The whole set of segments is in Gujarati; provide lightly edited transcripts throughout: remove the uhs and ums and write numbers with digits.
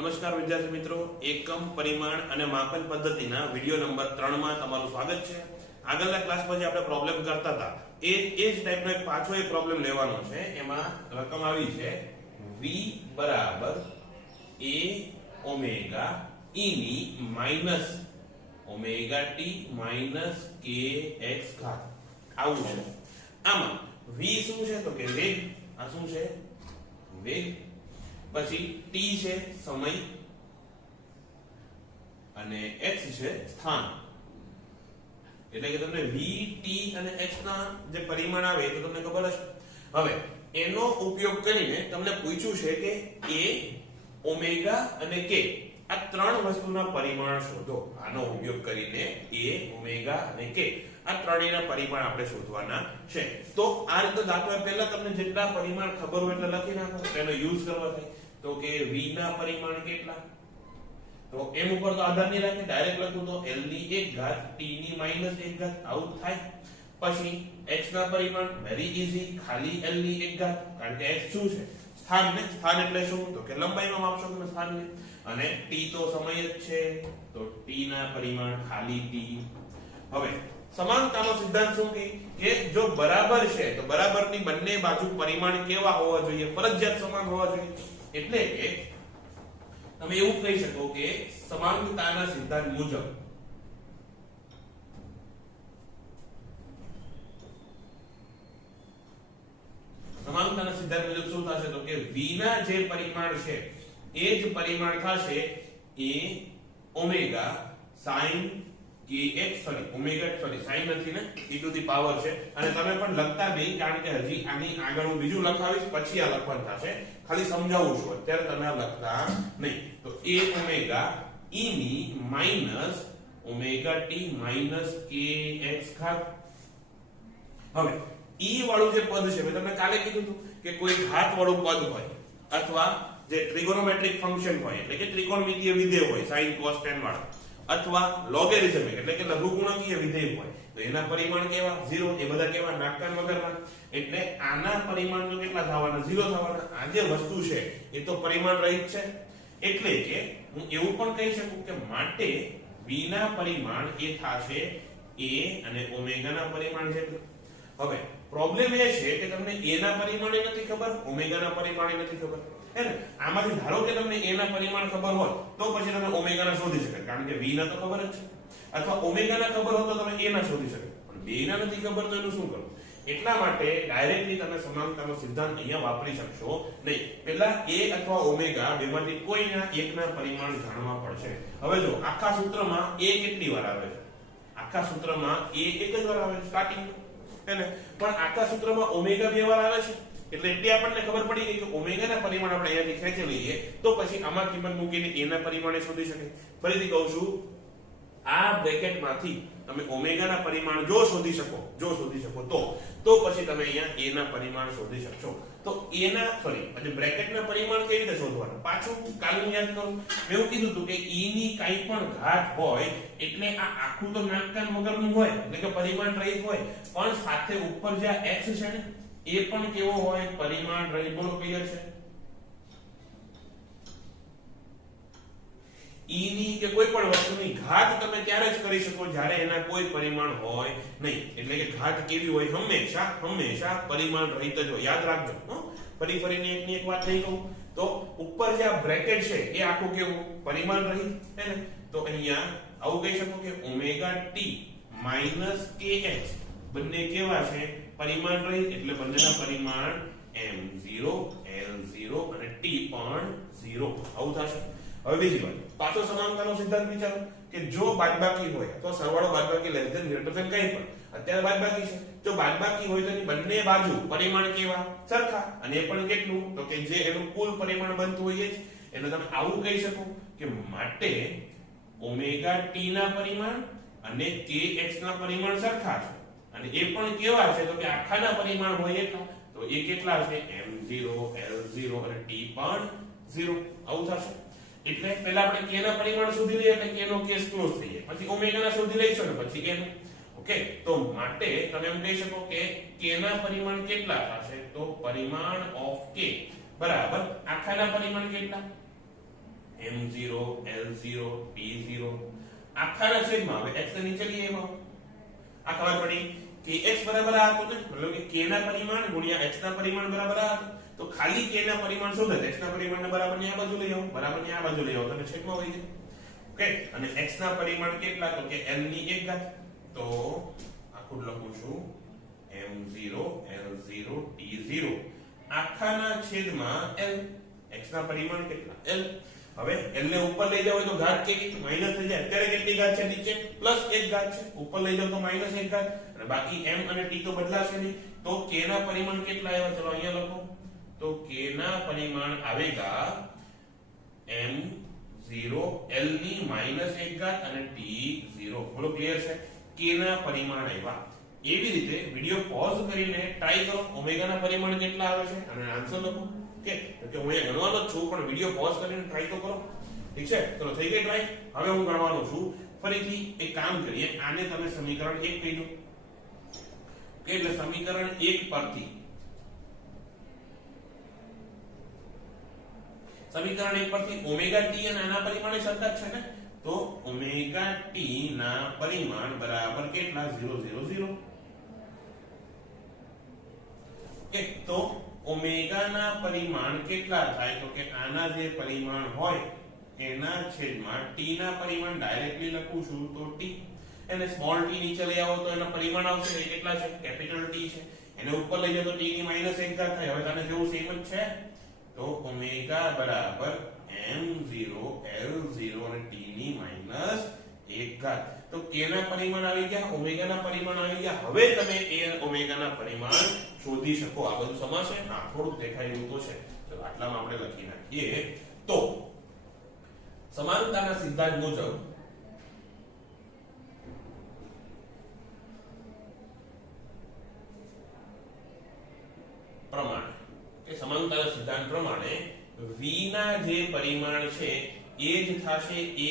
નમસ્કાર વિદ્યાર્થી મિત્રો, એકમ પરિમાણ અને માપન પદ્ધતિના વિડિયો નંબર 3 માં તમારું સ્વાગત છે. આગળના ક્લાસમાં જે આપણે પ્રોબ્લેમ કરતા હતા એ જ ટાઈપનો એક પાછો એક પ્રોબ્લેમ લેવાનો છે. એમાં રકમ આવી છે v બરાબર a ઓમેગા e ની minus omega t minus kx ઘાત. આવું છે. આમાં v શું છે તો કે વેગ. આ શું છે? વેગ. પછી t છે સમય અને x છે સ્થાન. એટલે કે તમને v t અને x ના જે પરિમાણ આવે તો તમને ખબર હશે. હવે એનો ઉપયોગ કરીને તમને પૂછ્યું છે કે a ઓમેગા અને k આ ત્રણ વસ્તુના પરિમાણ શોધો. આનો ઉપયોગ કરીને a ઓમેગા અને k આ ત્રણેયના પરિમાણ આપણે શોધવાના છે. તો આ રીતે દાખલા પહેલા તમને જેટલા પરિમાણ ખબર હોય એટલે લખી નાખો. તેનો યુઝ કરવા થાય તો કે v ના પરિમાણ કેટલા, તો m ઉપર તો આધાર નહીં રાખે, ડાયરેક્ટ લખું તો l ની 1 ઘાત t ની માઈનસ 1 ઘાત આવું થાય. પછી x ના પરિમાણ વેરી ઈઝી, ખાલી l ની 1 ઘાત, કારણ કે x શું છે? સ્થાન ને. સ્થાન એટલે શું તો કે લંબાઈમાં માપશો તમે સ્થાનને. અને t તો સમય જ છે તો t ના પરિમાણ ખાલી t. હવે સમાનતાનો સિદ્ધાંત શું કહે કે જો બરાબર છે તો બરાબરની બંને બાજુ પરિમાણ કેવા હોવા જોઈએ? ફરજિયાત સમાન હોવા જોઈએ. એટલે કે તમે એવું કહી શકો કે સમાનતાના સિદ્ધાંત મુજબ શું થશે તો કે v ના જે પરિમાણ છે એ જ પરિમાણ થશે a omega sin kx sin નથી ને, e ટુ ધી પાવર છે. અને તમે પણ લખતા નહીં, કારણ કે હજી આની આગળ હું બીજું લખાવીશ, પછી આ લખવાનું થશે. ખાલી સમજાવું છું, અત્યારે તમે આ લખતા નહીં. તો a ઓમેગા e ની minus omega t minus kx ઘાત. હવે e વાળું જે પદ છે મેં તમને કાલે કીધું હતું કે કોઈ ઘાત વાળું પદ હોય અથવા જે ટ્રિગોનોમેટ્રિક ફંક્શન હોય એટલે કે ત્રિકોણમિતીય વિધેય હોય sin cos tan વાળા, અથવા લોગેરિધમિક એટલે કે લઘુગુણકીય વિધેય હોય તો એના પરિમાણ કેવા? 0. એ બધા કેવા? નાકકાન વગરના. એટલે આના પરિમાણ તો કેટલા થવાના? 0 થવાના. આ જે વસ્તુ છે એ તો પરિમાણ રહિત છે. એટલે કે હું એવું પણ કહી શકું કે માટે v ના પરિમાણ એ થશે a અને ઓમેગા ના પરિમાણ જેટલું. હવે પ્રોબ્લેમ એ છે કે તમને a ના પરિમાણ નથી ખબર, ઓમેગા ના પરિમાણ નથી ખબર. હે ને? આમાંથી ધારો કે તમને a ના પરિમાણ ખબર હોય તો પછી તમે ઓમેગા ના શોધી શકો, કારણ કે v ના તો ખબર જ છે. અથવા ઓમેગા ના ખબર હોય તો તમે a ના શોધી શકો, પણ બે ના નથી ખબર તો એનું શું કરવું? એટલા માટે ડાયરેક્ટલી તમે સમાનતાનો સિદ્ધાંત અહીંયા વાપરી શકશો નહીં. પહેલા a અથવા ઓમેગા બેમાંથી કોઈના એકના પરિમાણ જાણવા પડશે. હવે જો આખા સૂત્રમાં a કેટલી વાર આવે છે? આખા સૂત્રમાં a એક જ વાર આવે છે સ્ટાર્ટિંગ, હે ને? પણ આખા સૂત્રમાં ઓમેગા બે વાર આવે છે. એટલે એટલી આપણને ખબર પડી ગઈ કે ઓમેગા ના પરિમાણ આપણે અહીંયાથી ખેંચી લઈએ તો પછી આમાં કિંમત મૂકીને a ના પરિમાણે શોધી શકાય. ફરીથી કહું છું, આ બ્રેકેટમાંથી તમે ઓમેગા ના પરિમાણ જો શોધી શકો તો પછી તમે અહીંયા a ના પરિમાણ શોધી શકશો. તો a ના પછી બ્રેકેટના પરિમાણ કેવી રીતે શોધવાના? પાછું કાલનું યાદ કરો, મેં એવું કીધું હતું કે e ની કાઈ પણ ઘાત હોય એટલે આ આખું તો નાકકાન વગરનું હોય, એટલે કે પરિમાણ રહિત હોય, પણ સાથે ઉપર જે x છે ને એ પણ કેવો હોય? પરિમાણ રહિત. બોલો ક્લિયર છે? e ની કે કોઈ પણ વસ્તુની ઘાત તમે ત્યારે જ કરી શકો જ્યારે એના કોઈ પરિમાણ હોય નહીં. એટલે કે ઘાત કેવી હોય? હંમેશા પરિમાણ રહિત જ હોય. યાદ રાખજો. ફરીને એકની એક વાત નહીં કહું તો ઉપર જે આ બ્રેકેટ છે એ આખું કેવું? પરિમાણ રહિત, હે ને? તો અહીંયા આવું કહી શકો કે ઓમેગા t માઈનસ kx બંને કેવા છે? પરિમાણ રહિત. એટલે બંનેના પરિમાણ m0 l0 અને t પણ 0 આવું થશે. હવે બીજી વાત, પાછો સમાનતાનો સિદ્ધાંત વિચારો કે જો બાદબાકી હોય તો સરવાળો બાદબાકી લેસ ધેન ગ્રેટર ધેન કંઈ પણ. અત્યારે બાદબાકી છે, જો બાદબાકી હોય તો એની બંને બાજુ પરિમાણ કેવા? સરખા. અને એ પણ કેટલું? તો કે જે એનું કુલ પરિમાણ બનતું હોય એ જ. એટલે તમે આવું કહી શકો કે માટે ઓમેગા t ના પરિમાણ અને kx ના પરિમાણ સરખા છે. અને એ પણ કેવા છે? તો કે આખાના પરિમાણ હોય એટલા. તો એ કેટલા છે? m0 l0 અને t પણ 0 આવું થશે. એટલે પહેલા આપણે k ના પરિમાણ શોધી લઈએ એટલે k નો કેસ ક્લોઝ થઈ જાય. પછી ઓમેગા ના શોધી લઈશું ને પછી k નું. ઓકે, તો માટે તમે એમ કહી શકો કે k ના પરિમાણ કેટલા થશે? તો પરિમાણ ઓફ k બરાબર આખાના પરિમાણ કેટલા? m0 m0 l0 t0 આખાના છેદમાં હવે x ને નીચે લઈએ એમાં આ ખબર પડી કે x બરાબર આ હતું ને મતલબ કે k ના પરિમાણ ગુણ્યા x ના પરિમાણ બરાબર આ હતું તો ખાલી k ના પરિમાણ શું થાય x ના પરિમાણને બરાબર ની આ બાજુ લઈ આવો બરાબર ની આ બાજુ લઈ આવો તો છેદમાં હોય છે ઓકે અને x ના પરિમાણ કેટલા તો કે l ની 1 ઘાત તો આખું લખું છું m0 l0 t0 આખાના છેદમાં l x ના પરિમાણ કેટલા l હવે l ને ઉપર લઈ જાવ તો ઘાત કેવી માઈનસ થઈ જાય અત્યારે કેટલી ઘાત છે નીચે પ્લસ 1 ઘાત છે ઉપર લઈ જાવ તો માઈનસ 1 ઘાત અને બાકી m અને t તો બદલાશે નહીં તો k ના પરિમાણ કેટલા આવ્યા ચલો અહીંયા લખો તો k ના પરિમાણ આવેગા m0 l ની -1 ઘાત અને t0 બોલો ક્લિયર છે k ના પરિમાણ આવ્યા એવી રીતે વિડિયો પોઝ કરીને ટ્રાય કરો ઓમેગા ના પરિમાણ કેટલા આવે છે અને આન્સર લખો કે હું અહીંયા ગણવાનો જ છું પણ વિડિયો પોઝ કરીને ટ્રાય તો કરો ઠીક છે ચલો થઈ ગઈ ટ્રાય હવે હું ગણવાનો છું ફરીથી એક કામ કરીએ આને તમે સમીકરણ 1 કહી દો કે એટલે સમીકરણ 1 પરથી સમીકરણ 1 પરથી ઓમેગા t અને આના પરિમાણ સરખા છે ને તો ઓમેગા t ના પરિમાણ બરાબર કેટલા 0 0 0 કે તો ઓમેગા ના પરિમાણ કેટલા થાય તો કે આના જે પરિમાણ હોય એના છેદમાં t ના પરિમાણ ડાયરેક્ટલી લખું છું તો t એને સ્મોલ t નીચે લઈ આવો તો એના પરિમાણ આવશે એ કેટલા છે કેપિટલ t છે એને ઉપર લઈ જાવ તો t ની -1 ઘાત થાય હવે તને જેવું સેમ જ છે તો ઓમેગા બરાબર m0 l0 અને t ની -1 ઘાત તો k ના પરિમાણ આવી ગયા ઓમેગા ના પરિમાણ આવી ગયા હવે તમે a ઓમેગા ના પરિમાણ શોધી શકો આ બધું સમાશે હા થોડું દેખાય એવું તો છે તો આટલામાં આપણે લખી નાખીએ તો સમાનતાના સિદ્ધાંત મુજબ પ્રમાણે કે સમાનતાના સિદ્ધાંત પ્રમાણે v ના જે પરિમાણ છે એ જ થશે a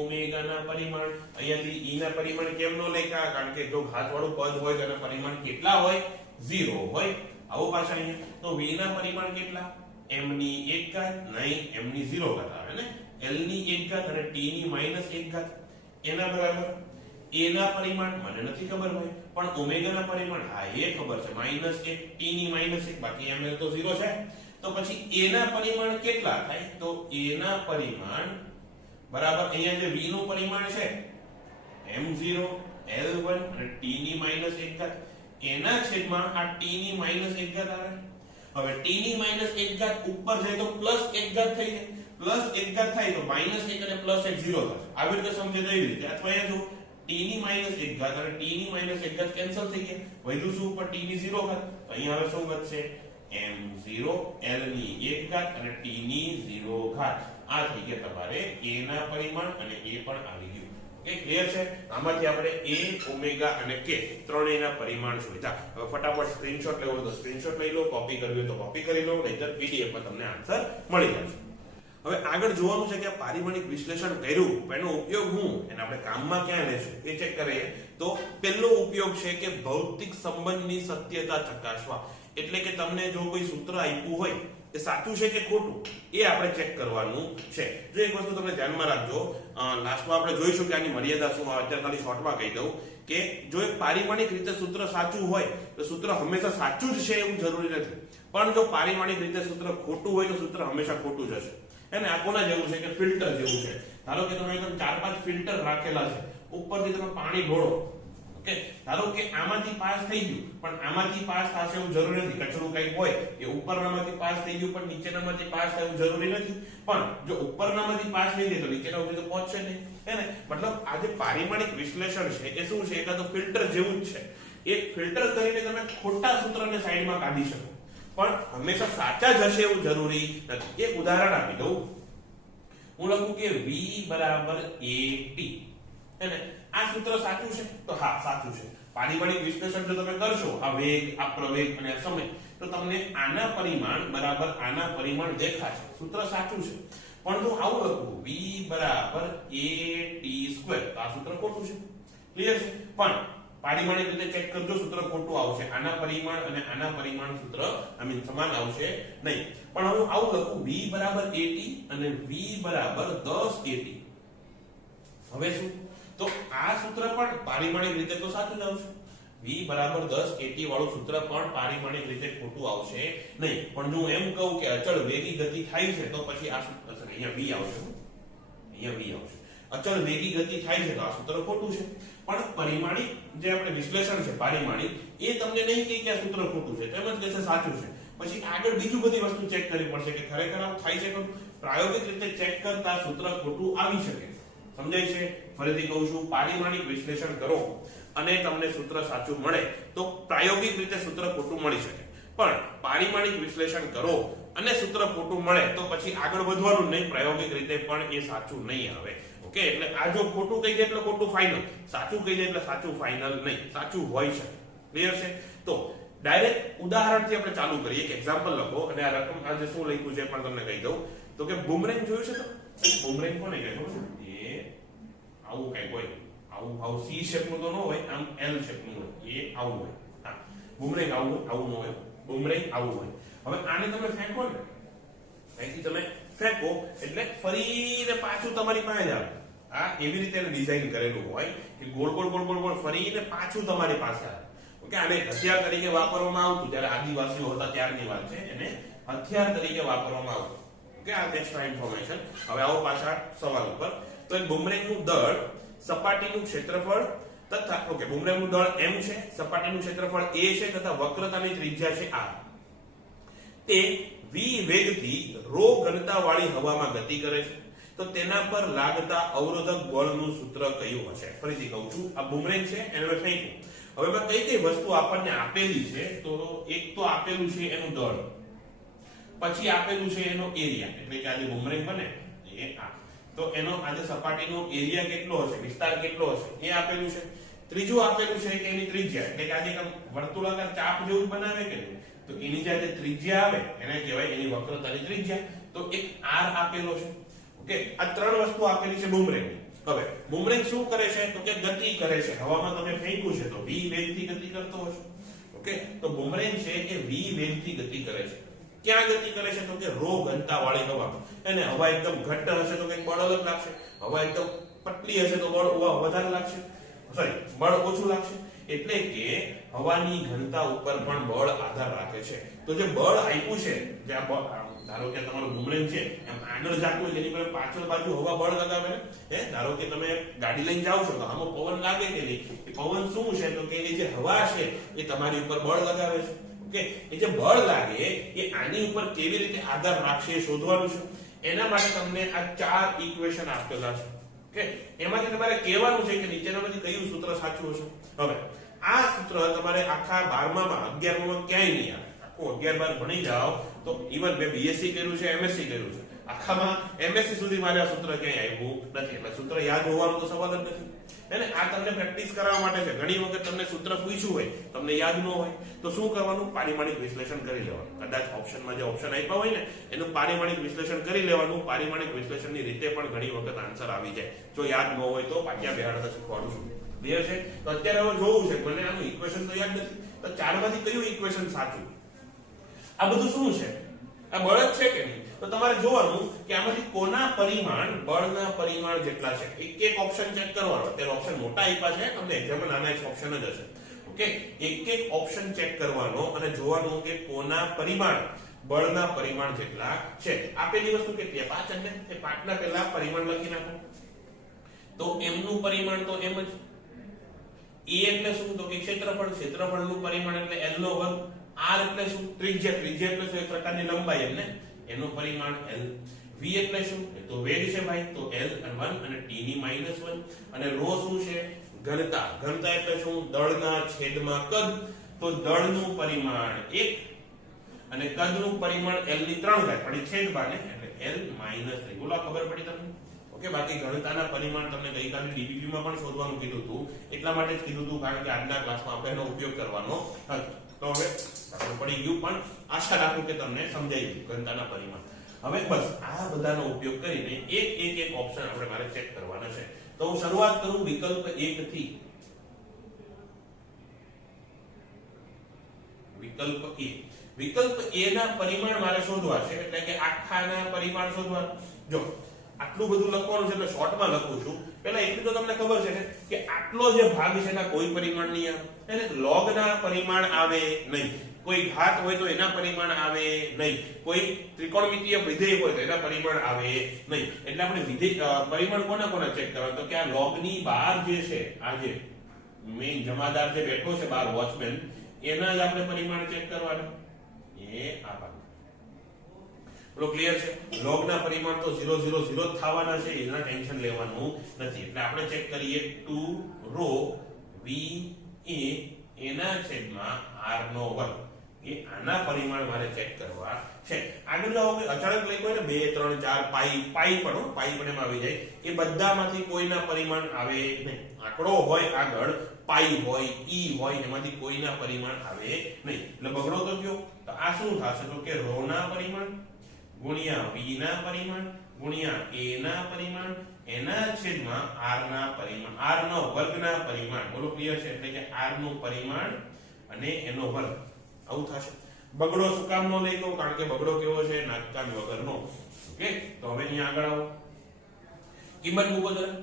ઓમેગા ના પરિમાણ અહીંયાથી e ના પરિમાણ કેમ નો લખ્યા કારણ કે જો ઘાતવાળું પદ હોય તો એના પરિમાણ કેટલા હોય 0 હોય આવો પાછા અહીંયા તો v ના પરિમાણ કેટલા m ની 1 ઘાત નહીં m ની 0 ઘાત આવે ને l ની 1 ઘાત અને t ની -1 ઘાત એના બરાબર a ના પરિમાણ મને નથી ખબર ભાઈ પણ ઓમેગા ના પરિમાણ હા એ ખબર છે -1 t ની -1 બાકી ml તો 0 છે તો પછી a ના પરિમાણ કેટલા થાય તો a ના પરિમાણ બરાબર અહીંયા જે v નું પરિમાણ છે m0 l1 અને t ની -1 ઘાત એના છેદમાં આ t ની -1 ઘાત આવે હવે t ની -1 ઘાત ઉપર જાય તો +1 ઘાત થઈ જાય +1 ઘાત થાય તો -1 અને +1 0 થાય આવી રીતે સમજે તો એવી રીતે અથવા અહીંયા જો t ની -1 ઘાત અને t ની -1 ઘાત કેન્સલ થઈ ગયા વધ્યું શું ઉપર t ની 0 ઘાત તો અહીંયા હવે શું વધશે m0 l ની 1 ઘાત અને t ની 0 ઘાત આ થઈ ગયા તમારે a ના પરિમાણ અને a પણ આવી ગયું કે ક્લિયર છે આમાંથી આપણે a ઓમેગા અને k ત્રણેયના પરિમાણ શોધ્યા હવે ફટાફટ સ્ક્રીનશોટ લેવો તો સ્ક્રીનશોટ લઈ લો કોપી કરવી હોય તો કોપી કરી લો નહીતર pdf માં તમને આન્સર મળી જશે હવે આગળ જોવાનું છે કે આ પારિમાણિક વિશ્લેષણ કર્યું એનો ઉપયોગ હું એને આપણે કામમાં ક્યાં લેશું એ ચેક કરીએ તો પહેલો ઉપયોગ છે કે ભૌતિક સંબંધની સત્યતા ચકાસવા એટલે કે તમને જો કોઈ સૂત્ર આપ્યું હોય એ સાચું છે કે ખોટું એ આપણે ચેક કરવાનું છે જો એક વસ્તુ તમે ધ્યાનમાં રાખજો લાસ્ટમાં આપણે જોઈશું કે આની મર્યાદા શું આવે અત્યારે ખાલી શોર્ટમાં કહી દઉં કે જો એક પારિમાણિક રીતે સૂત્ર સાચું હોય તો સૂત્ર હંમેશા સાચું જ છે એવું જરૂરી નથી પણ જો પારિમાણિક રીતે સૂત્ર ખોટું હોય તો સૂત્ર હંમેશા ખોટું જ હશે અને આ કોના જેવું છે કે ફિલ્ટર જેવું છે ધારો કે તમે એકદમ 4-5 ફિલ્ટર રાખેલા છે ઉપરથી તમે પાણી ઢોળો ઓકે ધારો કે આમાંથી પાસ થઈ ગયું પણ આમાંથી પાસ થશે એવું જરૂરી નથી કચરું કંઈક હોય એ ઉપરનામાંથી પાસ થઈ ગયું પણ નીચેનામાંથી પાસ થવું જરૂરી નથી પણ જો ઉપરનામાંથી પાસ નહીં થાય તો નીચેના સુધી તો પહોંચશે નહીં હે ને મતલબ આ જે પારિમાણિક વિશ્લેષણ છે એ શું છે એકાદો ફિલ્ટર જેવું જ છે એક ફિલ્ટર કરીને તમે ખોટા સૂત્રને સાઈડમાં કાઢી શકો પણ હંમેશા સાચા જ હશે એવું જરૂરી નથી એક ઉદાહરણ આપી દઉં હું લખું કે v બરાબર at હે ને આ સૂત્ર સાચું છે તો હા સાચું છે પારિમાણિક વિશ્લેષણ જો તમે કરશો આ વેગ આ પ્રવેગ અને આ સમય તો તમને આના પરિમાણ બરાબર આના પરિમાણ દેખાશે સૂત્ર સાચું છે પણ જો આવું લખું v બરાબર at² તો આ સૂત્ર ખોટું છે ક્લિયર છે પણ પારિમાણિક રીતે ચેક કરજો, સૂત્ર ખોટું આવશે. આના પરિમાણ અને આના પરિમાણ સૂત્ર સમાન આવશે નહીં. પણ હું આવું લખું v બરાબર 80 અને v બરાબર 10 80. હવે શું? તો આ સૂત્ર પણ પારિમાણિક રીતે તો સાચું જ આવશે. v બરાબર 10 80 વાળું સૂત્ર પણ પારિમાણિક રીતે ખોટું આવશે નહીં. પણ જો એમ કહું કે અચળ વેગી ગતિ થાય છે તો પછી આ સૂત્ર અહીંયા v આવશે. અહીંયા v આવશે. અચળ વેગી ગતિ થાય છે તો આ સૂત્ર ખોટું છે. પણ પરિમાણિક જે આપણે વિશ્લેષણ છે પારિમાણિક, એ તમને નહીં કહે કે આ સૂત્ર ખોટું છે, તેમ જ કહેશે સાચું છે. પછી આગળ બીજું બધી વસ્તુ ચેક કરવી પડશે કે ખરેખર આવું થાય છે કે પ્રાયોગિક રીતે ચેક કરતા સૂત્ર ખોટું આવી શકે. સમજાય છે? ફરીથી કહું છું, પારિમાણિક વિશ્લેષણ કરો અને તમને સૂત્ર સાચું મળે તો પ્રાયોગિક રીતે સૂત્ર ખોટું મળી શકે. પણ પારિમાણિક વિશ્લેષણ કરો અને સૂત્ર ખોટું મળે તો પછી આગળ વધવાનું નહીં, પ્રાયોગિક રીતે પણ એ સાચું નહીં આવે. ઓકે, એટલે આ જો ખોટું કહી દે એટલે ખોટું ફાઇનલ, સાચું કહી દે એટલે સાચું ફાઇનલ નહીં, સાચું હોઈ શકે. ક્લિયર છે? તો ડાયરેક્ટ ઉદાહરણથી આપણે ચાલુ કરીએ. એક એક્ઝામ્પલ લખો અને આ રકમ આજે શું લખ્યું છે પણ તમને કહી દઉં. તો કે બુમરેંગ જોયું છે? તો બુમરેંગ કોને કહે ખબર છે? એ આવું કઈ હોય, આવું સી શેપનું તો ન હોય, આમ એલ શેપનું હોય, એ આવું હોય. હા, બુમરેંગ આવું હોય, આવું ન હોય. બુમરેંગ આવું હોય. હવે આને તમે ફેંકો ને, અહીંથી તમે ફેંકો એટલે ફરીને પાછું તમારી પાસે જ આવે. આ એવી રીતે ડિઝાઇન કરેલું હોય કે ગોળ ગોળ ગોળ ગોળ ગોળ ફરીને પાછું તમારી પાસે આવે. ઓકે, આને હથિયાર તરીકે વાપરવામાં આવતું જ્યારે આદિવાસીઓ હતા ત્યારની વાત છે, એને હથિયાર તરીકે વાપરવામાં આવતું. ઓકે, આ એક્સ્ટ્રા ઇન્ફોર્મેશન. હવે આવો પાછા સવાલ ઉપર. તો એક બુમરેંગનું દળ, સપાટીનું ક્ષેત્રફળ તથા ઓકે બુમરેંગનું દળ m છે, સપાટીનું ક્ષેત્રફળ a છે તથા વક્રતાની ત્રિજ્યા છે r. તે v વેગથી ρ ઘનતાવાળી હવામાં ગતિ કરે છે. તો તેના પર લાગતા અવરોધક બળનું સૂત્ર કયું હશે? ફરીથી કહું છું, આ બુમરેંગ છે, એને મેં ફેંક્યું. હવે એમાં કઈ કઈ વસ્તુ આપણને આપેલી છે? તો એક તો આપેલું છે એનું દળ, પછી આપેલું છે એનો એરિયા, એટલે કે આ જે બુમરેંગ બને એ આ, તો એનો આજે સપાટીનો એરિયા કેટલો હશે, વિસ્તાર કેટલો હશે એ આપેલું છે. ત્રીજું આપેલું છે કે એની ત્રિજ્યા, એટલે કે આજે વર્તુળાકાર ચાપ જેવું બનાવે કે નહીં, તો એની જે ત્રિજ્યા આવે એને કહેવાય એની વક્રતાની ત્રિજ્યા. તો એક r આપેલો છે. ઓકે, આ ત્રણ વસ્તુ આપેલી છે બુમરેંગ. હવે બુમરેંગ શું કરે છે? તો કે ગતિ કરે છે. હવામાં તમે ફેંક્યું છે તો v વેગથી ગતિ કરતો હશે. ઓકે, તો બુમરેંગ છે એ v વેગથી ગતિ કરે છે. ક્યાં ગતિ કરે છે? તો કે ρ ઘનતાવાળી હવા. અને હવા એકદમ ઘટ્ટ હશે તો કંઈક બળ અલગ લાગશે, હવા એકદમ પતલી હશે તો બળ વધારે લાગશે, સોરી બળ ઓછું લાગશે. એટલે કે હવાની ઘનતા ઉપર પણ બળ આધાર રાખે છે. તો જે બળ આપ્યું છે, જે ધારો કે તમારું બુમરેંગ છે એમ આગળ જાતું હોય જેની પર પાછળ બાજુ હવા બળ લગાવે ને, ધારો કે તમે ગાડી લઈને જાવ છો તો આમાં પવન લાગે કે નહીં, એ પવન શું છે? તો કે એ જે હવા છે એ તમારી ઉપર બળ લગાવે છે. ઓકે, એ જે બળ લાગે એ આની ઉપર કેવી રીતે આધાર રાખશે એ શોધવાનું છે. એના માટે તમને આ 4 ઇક્વેશન આપેલા છે. ઓકે, એમાંથી તમારે કહેવાનું છે કે નીચેનામાંથી કયું સૂત્ર સાચું હશે. હવે આ સૂત્ર તમારે આખા 12માં 11માં ક્યાંય નહીં આવે. આખું 11-12 ભણી જાઓ તો ઇવન મેં બીએસસી કર્યું છે, એમએસસી કર્યું છે, આખામાં એમએસસી સુધી મારે આ સૂત્ર ક્યાંય આવ્યું નથી. એટલે સૂત્ર યાદ હોવાનો તો સવાલ જ નથી. એને આ તમને પ્રેક્ટિસ કરાવવા માટે છે. ઘણી વખત તમને સૂત્ર પૂછ્યું હોય, તમને યાદ ન હોય તો શું કરવાનું? પારિમાણિક વિશ્લેષણ કરી લેવાનું. કદાચ ઓપ્શનમાં જે ઓપ્શન આપ્યા હોય ને એનું પારિમાણિક વિશ્લેષણ કરી લેવાનું. પારિમાણિક વિશ્લેષણની રીતે પણ ઘણી વખત આન્સર આવી જાય. જો યાદ ન હોય તો પાટિયા બેહાડતા શીખવાડું છું. ક્લિયર છે? તો અત્યારે હવે જોવું છે મને આનું ઇક્વેશન તો યાદ નથી, તો 4 માંથી કયું ઇક્વેશન સાચું? આ બધું શું છે? આ બળ જ છે કે નહીં? તો તમારે જોવાનું કે આમાંથી કોના પરિમાણ બળના પરિમાણ જેટલા છે. એક એક ઓપ્શન ચેક કરવાનો. અત્યારે ઓપ્શન મોટા આપ્યા છે, તમને એક્ઝામમાં નાના એક ઓપ્શન જ હશે. ઓકે, એક એક ઓપ્શન ચેક કરવાનો અને જોવાનું કે કોના પરિમાણ બળના પરિમાણ જેટલા છે. આપેલી વસ્તુ કેટલી? 5 અને એ 5 ના પહેલા પરિમાણ લખી નાખો. તો m નું પરિમાણ તો m જ. e એટલે શું? તો કે ક્ષેત્રફળ, ક્ષેત્રફળનું પરિમાણ એટલે l નો વર્ગ. r એટલે શું? ત્રિજ્યા, ત્રિજ્યા એટલે શું? એક પ્રકારની લંબાઈ એમ ને, એનું પરિમાણ l. v એટલે શું? તો વેગ છે ભાઈ, તો l1 અને t ની -1. અને ρ શું છે? ઘનતા. ઘનતા એટલે શું? દળના છેદમાં કદ. તો દળનું પરિમાણ 1 અને કદનું પરિમાણ l ની 3 ઘાત, પણ છેદમાં ને એટલે l -3. બોલો ખબર પડી તમને? ઓકે, બાકી ઘનતાના પરિમાણ તમને ગઈકાલે ડીપીપી માં પણ શોધવાનું કીધું હતું, એટલા માટે જ કીધું હતું કારણ કે આજના ક્લાસમાં આપણે એનો ઉપયોગ કરવાનો હતો. તો હવે આપણે પડી ગયું, પણ આશા રાખું કે તમને સમજાઈ ગયું ઘનતાના પરિમાણ. હવે બસ આ બધાનો ઉપયોગ કરીને એક ઓપ્શન આપણે મારે ચેક કરવાના છે. તો હું શરૂઆત કરું વિકલ્પ 1 થી. વિકલ્પ એ. વિકલ્પ એ ના પરિમાણ મારે શોધવા છે, એટલે કે આખાના પરિમાણ શોધવા. જો આટલું બધું લખવાનું છે એટલે શોર્ટમાં લખું છું. પહેલા એટલું તો તમને ખબર છે ને કે આટલો જે ભાગ છે એના કોઈ પરિમાણ નહીં આવે, એટલે લોગના પરિમાણ આવે નહીં. કોઈ ઘાત હોય તો એના પરિમાણ આવે નહીં, કોઈ ત્રિકોણમિતિય વિધેય હોય તો એના પરિમાણ આવે નહીં. એટલે આપણે વિધેય પરિમાણ કોના ચેક કરવા, તો કે આ લોગની બહાર જે છે, આ જે મેઇન જમાદાર જે બેઠો છે બહાર વોચમેન, એના જ આપણે પરિમાણ ચેક કરવાના. એ આ ભાગ બોલો ક્લિયર છે. લોગના પરિમાણ તો 0 0 0 જ થવાના છે, એના ટેન્શન લેવાનું નથી. એટલે આપણે ચેક કરીએ 2 રો v a એના છેદમાં r નો વર્ગ, એ આના પરિમાણ મારે ચેક કરવા છે. આગળ જાઓ કે અચાનક લખ્યું હોય ને 2 3 4 પાઈ પણ એમાં આવી જાય, એ બધામાંથી કોઈના પરિમાણ આવે નહીં. આંકડો હોય આગળ પાઈ હોય ઈ હોય, એમાંથી કોઈના પરિમાણ આવે નહીં. એટલે બગડો તો ગયો. તો આ શું થશે, તો કે રો ના પરિમાણ ગુણ્યા v ના પરિમાણ ગુણ્યા a ના પરિમાણ એના છેદમાં r ના પરિમાણ, r નો વર્ગના પરિમાણ. બોલો ક્લિયર છે. એટલે કે r નું પરિમાણ અને એનો વર્ગ આવું થશે. બગડો શું કામ નો લઈ ગયો, કારણ કે બગડો કેવો છે, નાકકામ વગરનો. ઓકે, તો હવે અહીંયા આગળ આવો, કિંમત મૂકો જરા.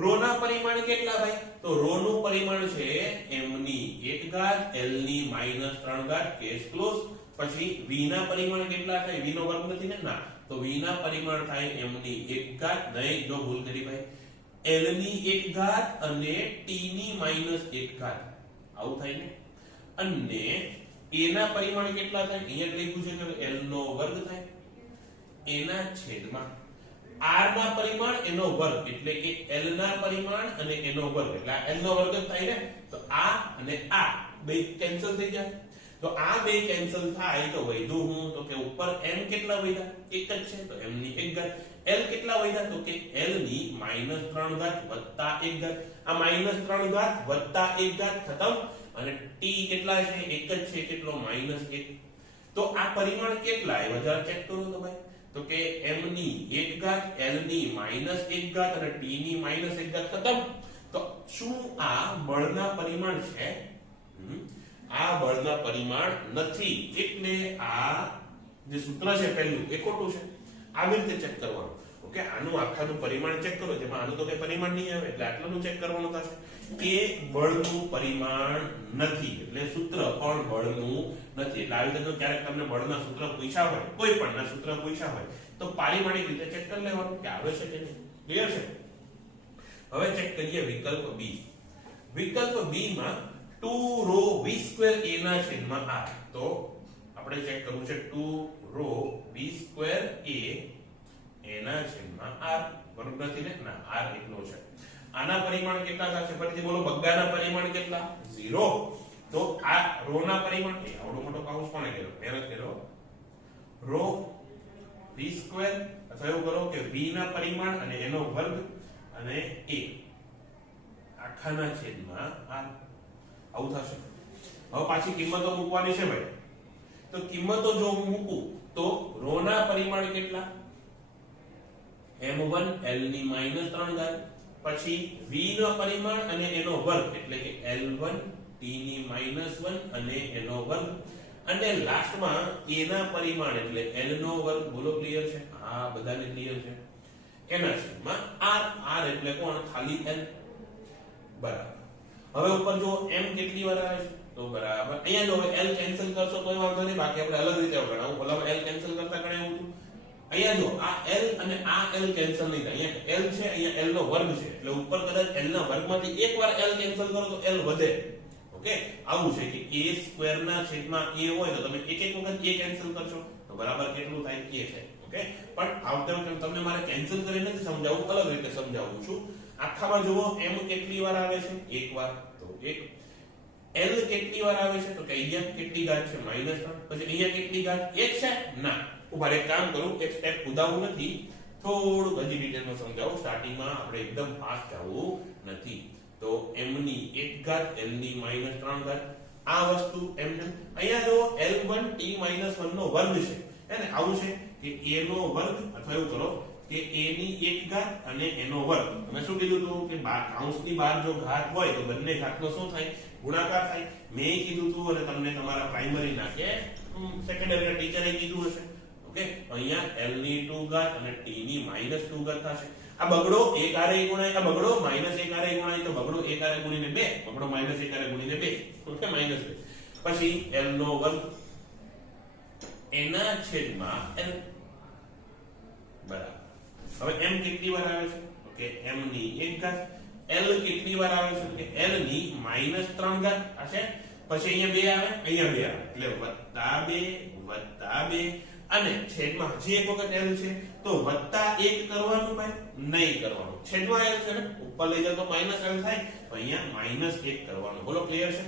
રો ના પરિમાણ કેટલા ભાઈ, તો રો નું પરિમાણ છે m ની 1 ઘાત l ની -3 ઘાત કેસ ક્લોઝ. પછી v ના પરિમાણ કેટલા થાય, v નો વર્ગ નથી ને, ના, તો v ના પરિમાણ થાય m ની 1 ઘાત, નહીં જો ભૂલ કરી ભાઈ, l ની 1 ઘાત અને t ની -1 ઘાત, આવું થાય ને. અને a ના પરિમાણ કેટલા થાય, અહીંયા લખ્યું છે કે l નો વર્ગ થાય, એના છેદમાં r ના પરિમાણ એનો વર્ગ, એટલે કે l ના પરિમાણ અને એનો વર્ગ, એટલે l નો વર્ગ જ થાય ને. તો આ અને આ બે કેન્સલ થઈ જાય. તો આ બે કેન્સલ થાય તો વધ્યું હું, તો કે ઉપર m કેટલા વધ્યા, એક જ છે, તો m ની 1 ઘાત. l કેટલા વધ્યા, તો કે l ની -3 ઘાત વત્તા 1 ઘાત. આ -3 ઘાત વત્તા 1 ઘાત ખતમ. અને t કેટલા છે, એક જ છે, કેટલો, -1. તો આ પરિમાણ કેટલા આવ્યા જરા ચેક કરો તો ભાઈ, તો કે m ની 1 ઘાત, l ની -1 ઘાત અને t ની -1 ઘાત ખતમ. તો શું આ બળના પરિમાણ છે? આ બળના પરિમાણ નથી. એટલે આ જે સૂત્ર છે પહેલું એ ખોટું છે. આવી રીતે ચેક કરવાનું. ઓકે, આનું આખાનું પરિમાણ ચેક કરો, જેમાં આનું તો કઈ પરિમાણ નહીં આવે, એટલે આટલાનું ચેક કરવાનું થશે. કે બળનું પરિમાણ નથી, એટલે સૂત્ર પણ બળનું નથી. એટલે આવી રીતે ક્યારેક તમને બળના સૂત્ર પૂછ્યા હોય, કોઈ પણ ના સૂત્ર પૂછ્યા હોય, તો પારિમાણિક રીતે ચેક કરી લેવાનું કે આવે છે કે નહીં. ક્લિયર છે. હવે ચેક કરીએ વિકલ્પ બી. વિકલ્પ બી માં 2 રો v સ્ક્વેર a ના છેદમાં r. તો આપણે ચેક કરવું છે 2 રો v સ્ક્વેર a એના છેદમાં r. બરોબર નથી ને, ના, r એટલો છે. આના પરિમાણ કેટલા થશે, ફરીથી બોલો, બગ્ગાના પરિમાણ કેટલા, 0. તો આ રો ના પરિમાણ, આવડો મોટો કૌંસ કોણે કર્યો, મહેનત કર્યો, રો v સ્ક્વેર, અથવા એવું કરો કે v ના પરિમાણ અને એનો વર્ગ અને a આખાના છેદમાં r. આવું થશે. હવે પાછી કિંમતો મૂકવાની છે ભાઈ. તો કિંમતો જો હું મૂકું તો રો ના પરિમાણ કેટલા, m1 l ની -3 ઘાત, પછી v નો પરિમાણ અને એનો વર્ગ, એટલે કે l1 t ની -1 અને એનો વર્ગ, અને લાસ્ટમાં a ના પરિમાણ એટલે l નો વર્ગ. બોલો ક્લિયર છે, આ બધાને ક્લિયર છે. એના છેદમાં r. r એટલે કોણ, ખાલી l. બરાબર. હવે ઉપર જો m કેટલી વાર આવે છે, તો બરાબર અહીંયા જો l કેન્સલ કરશો તો વાંધો નહીં, બાકી આપણે અલગ રીતે ગણાવું. ભલા l કેન્સલ કરતા ગણે એવું. અહીંયા જો આ l અને આ l કેન્સલ નહીં થાય. અહીંયા l છે, અહીંયા l નો વર્ગ છે, એટલે ઉપર કદાચ l ના વર્ગમાંથી એકવાર l કેન્સલ કરો તો l વધે. ઓકે, આવું છે કે a સ્ક્વેર ના છેદમાં a હોય તો તમે એક વખત a કેન્સલ કરશો તો બરાબર કેટલું થાય, a છે. ઓકે, પણ આવતે વખતે તમને મારે કેન્સલ કરીને નથી સમજાવવું, અલગ રીતે સમજાવું છું. આખામાં જુઓ m કેટલી વાર આવે છે, એક વાર, તો 1. l કેટલી વાર આવે છે, તો કે અહીંયા કેટલી ઘાત છે, -3. પછી અહીંયા કેટલી ઘાત, 1 છે, ના. ઉપર એક કામ કરું, એક સ્ટેપ કુદાવું નથી, થોડું હજી ડિટેલમાં સમજાવું. સ્ટાર્ટિંગમાં આપણે એકદમ ફાસ્ટ જવું નથી. તો m ની 1 ઘાત, l ની -3 ઘાત, આ વસ્તુ m ને અહીંયા જો l1 t -1 નો વર્ગ છે, એને આવું છે કે a નો વર્ગ, અથવા એવું કરો કે કે a ની 1 ઘાત અને એનો વર્ગ. તમે શું કીધું હતું કે કૌંસની બહાર જો ઘાત હોય તો બંને ઘાતનો શું થાય? ગુણાકાર થાય. મેં કીધું હતું અને તમને તમારા પ્રાઇમરી ના કે સેકન્ડરી ના ટીચરે કીધું હશે. ઓકે, અહીંયા l ની 2 ઘાત અને t ની -2 ઘાત થશે. આ બગડો 1 આરે ગુણાય, આ બગડો -1 આરે ગુણાય, તો બગડો 1 આરે ગુણીને 2, બગડો -1 આરે ગુણીને 2. ઓકે, -2. પછી l નો વર્ગ એના છેદમાં l બરાબર. હવે m કેટલી વાર આવે છે? ઓકે, m ની 1 ઘાત. l કેટલી વાર આવે છે? કે l ની -3 ઘાત હશે. પછી અહીંયા 2 આવે, અહીંયા 2 આવે, એટલે +2 અને છેદમાં હજી એક વખત l છે, તો +1 કરવાનું ભાઈ, નહીં કરવાનું. છેદમાં l છે ને, ઉપર લઈ જાવ તો -l થાય, તો અહીંયા -1 કરવાનું. બોલો, ક્લિયર છે?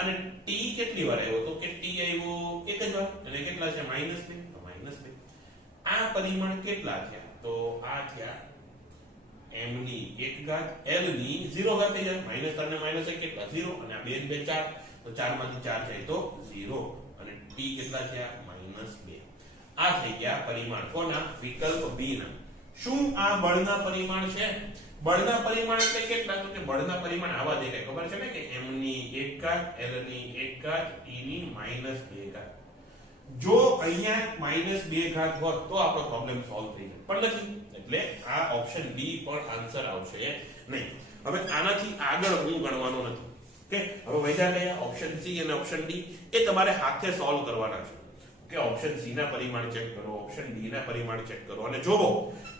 અને t કેટલી વાર આવ્યો? તો કે t આવ્યો એક જ વાર, અને કેટલા છે? -2. તો -2. આ પરિમાણ કેટલા થયા? તો આ થયા m ની 1 ઘાત, l ની 0 ઘાત થઈ જાય. -3 ને -1 કેટલા? 0. અને આ 2 ને 2 4, તો 4 માંથી 4 જાય તો 0. અને t કેટલા થયા? -2. આ થઈ ગયા પરિમાણ કોના? વિકલ્પ b ના. શું આ બળના પરિમાણ છે? બળના પરિમાણ એટલે કેટલા? તો કે બળના પરિમાણ આવા દેખાય. ખબર છે ને કે m ની 1 ઘાત, l ની 1 ઘાત, t ની -2 ઘાત. જો અહીંયા -2 ઘાત હોત તો આપણો પ્રોબ્લેમ સોલ્વ થઈ જાય, પણ નથી. એટલે આ ઓપ્શન ડી પણ આન્સર આવશે નહીં. હવે આનાથી આગળ હું ગણવાનો નથી. કે હવે વૈધા ગયા ઓપ્શન સી અને ઓપ્શન ડી, એ તમારે હાથે સોલ્વ કરવાના છે. કે ઓપ્શન સી ના પરિમાણ ચેક કરો, ઓપ્શન ડી ના પરિમાણ ચેક કરો અને જોવો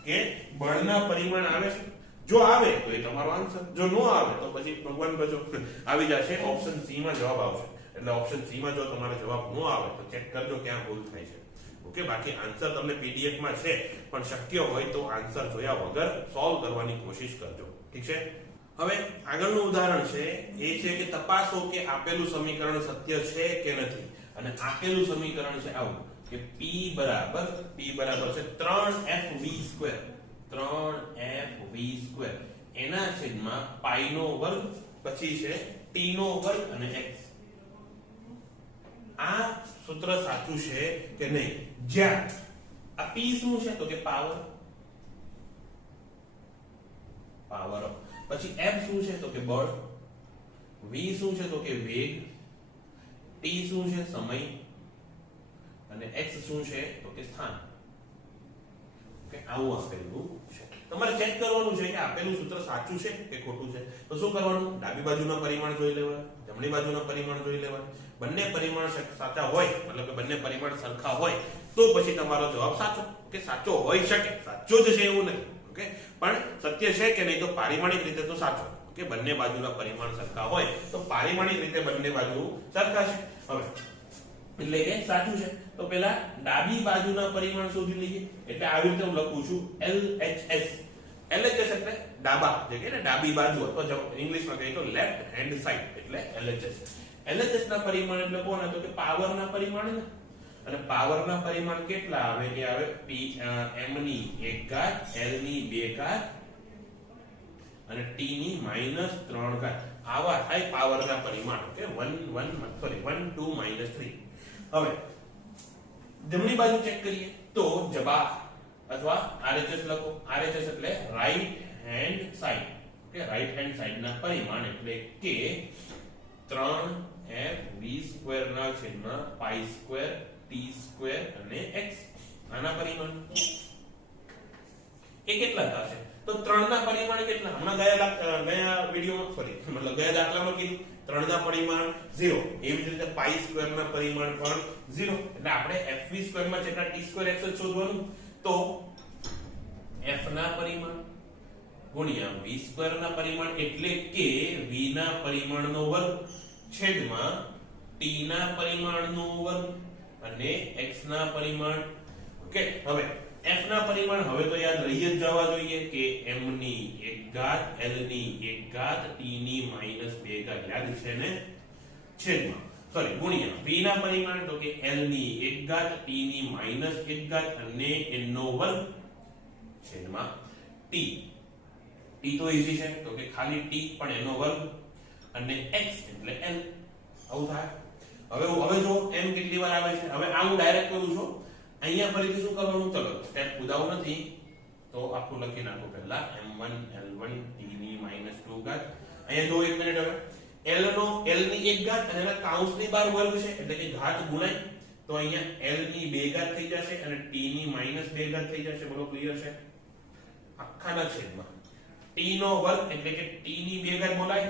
કે બળના પરિમાણ આવે છે. જો આવે તો એ તમારો આન્સર, જો ન આવે તો પછી ભગવાન બચો આવી જશે. ઓપ્શન સી માં જવાબ આવશે. એટલે ઓપ્શન સી માં જો તમારો જવાબ ન આવે તો ચેક કરજો ક્યાં ભૂલ થાય છે. ઓકે, બાકી આન્સર તમને પીડીએફ માં છે, પણ શક્ય હોય તો આન્સર જોયા વગર સોલ્વ કરવાની કોશિશ કરજો. ઠીક છે? હવે આગળનું ઉદાહરણ છે એ છે કે તપાસો કે આપેલું સમીકરણ સત્ય છે કે નથી. અને આપેલું સમીકરણ છે આવું કે p બરાબર છે 3fv², 3fv² એના છેદમાં પાઈ નો વર્ગ, પછી છે t નો વર્ગ અને x. આ સૂત્ર સાચું છે કે નહીં? જ્યાં આ p શું છે? તો કે પાવર, પછી f શું છે? તો કે બળ, v શું છે? તો કે વેગ, t શું છે? સમય, અને x શું છે? તો કે સ્થાન. કે આવું આપેલું છે. તમારે ચેક કરવાનું છે કે આપેલું સૂત્ર સાચું છે કે ખોટું છે. તો શું કરવાનું? ડાબી બાજુના પરિમાણ જોઈ લેવા, જમણી બાજુના પરિમાણ જોઈ લેવા. બંને પરિમાણ સાચા હોય, મતલબ કે બંને પરિમાણ સરખા હોય, તો પછી તમારો જવાબ સાચો કે સાચો હોઈ શકે. સાચો જ છે એવું નહીં, ઓકે, પણ સત્ય છે કે નહીં? તો પારિમાણિક રીતે તો સાચો. કે બંને બાજુના પરિમાણ સરખા હોય તો પારિમાણિક રીતે બંને બાજુ સરખા છે. હવે એટલે કે સાચું છે. તો પહેલા ડાબી બાજુના પરિમાણ શોધી લઈએ. એટલે આવી રીતે હું લખું છું LHS. LHS એટલે ડાબા, જે કે ને ડાબી બાજુ, અથવા ઇંગ્લિશમાં કહીએ તો લેફ્ટ હેન્ડ સાઇડ, એટલે LHS. LHS ના પરિમાણ એટલે કોણ? તો કે પાવર ના પરિમાણ ને. અને પાવર ના પરિમાણ કેટલા આવે? કે આવે m ની 1 ઘાત, l ની 2 ઘાત અને t ની -3 ઘાત. આવા થાય પાવર ના પરિમાણ. ઓકે, 1 2 -3. હવે જમણી બાજુ ચેક કરીએ તો જવાબ અથવા RHS લખો. RHS એટલે right hand side. Okay, right hand side ના પરિમાણ એટલે કે 3fv² ના છેદમાં π² t² અને x. આના પરિમાણ એ કેટલા થશે? તો 3 ના પરિમાણ કેટલા? હમણાં ગયા વિડિયોમાં ગયા દાખલામાં કીધું 3 ના પરિમાણ 0. એવી જ રીતે π² ના પરિમાણ પણ 0. એટલે આપણે fv² માં જેટલા t² x શોધવાનું. તો f ના પરિમાણ ગુણ્યા v² ના પરિમાણ એટલે કે v ના પરિમાણનો વર્ગ છેદમાં t ના પરિમાણનો વર્ગ અને x ના પરિમાણ. ઓકે, હવે f ના પરિમાણ હવે તો યાદ રહી જ જવા જોઈએ કે m ની 1 ઘાત, l ની 1 ઘાત, t ની -2 ઘાત. યાદ છે ને? છેદમાં ગુણ્યા v ના પરિમાણ તો કે l ની 1 ઘાત, t ની -1 ઘાત અને n નો વર્ગ છેદમાં t. t તો ઈઝી છે, તો કે ખાલી t પણ એનો વર્ગ અને x એટલે l. આવું થાય. હવે જો m કેટલી વાર આવે છે? હવે આ હું ડાયરેક્ટ કરું છું. અહીંયા ફરીથી શું કરવાનું? ચલો સ્ટેપ કુદાવું નથી તો તો આખું લખી નાખો પહેલા m1 l1 t ની -2 ઘાત. અહીંયા જો 1 મિનિટ, હવે l ની 1 ઘાત અને એના કૌંસની બહાર વર્ગ છે એટલે કે ઘાત ગુણાય તો અહીંયા l ની 2 ઘાત થઈ જશે અને t ની -2 ઘાત થઈ જશે. બોલો ક્લિયર છે? આખાના છેદમાં t નો વર્ગ એટલે કે t ની 2 ઘાત બોલાય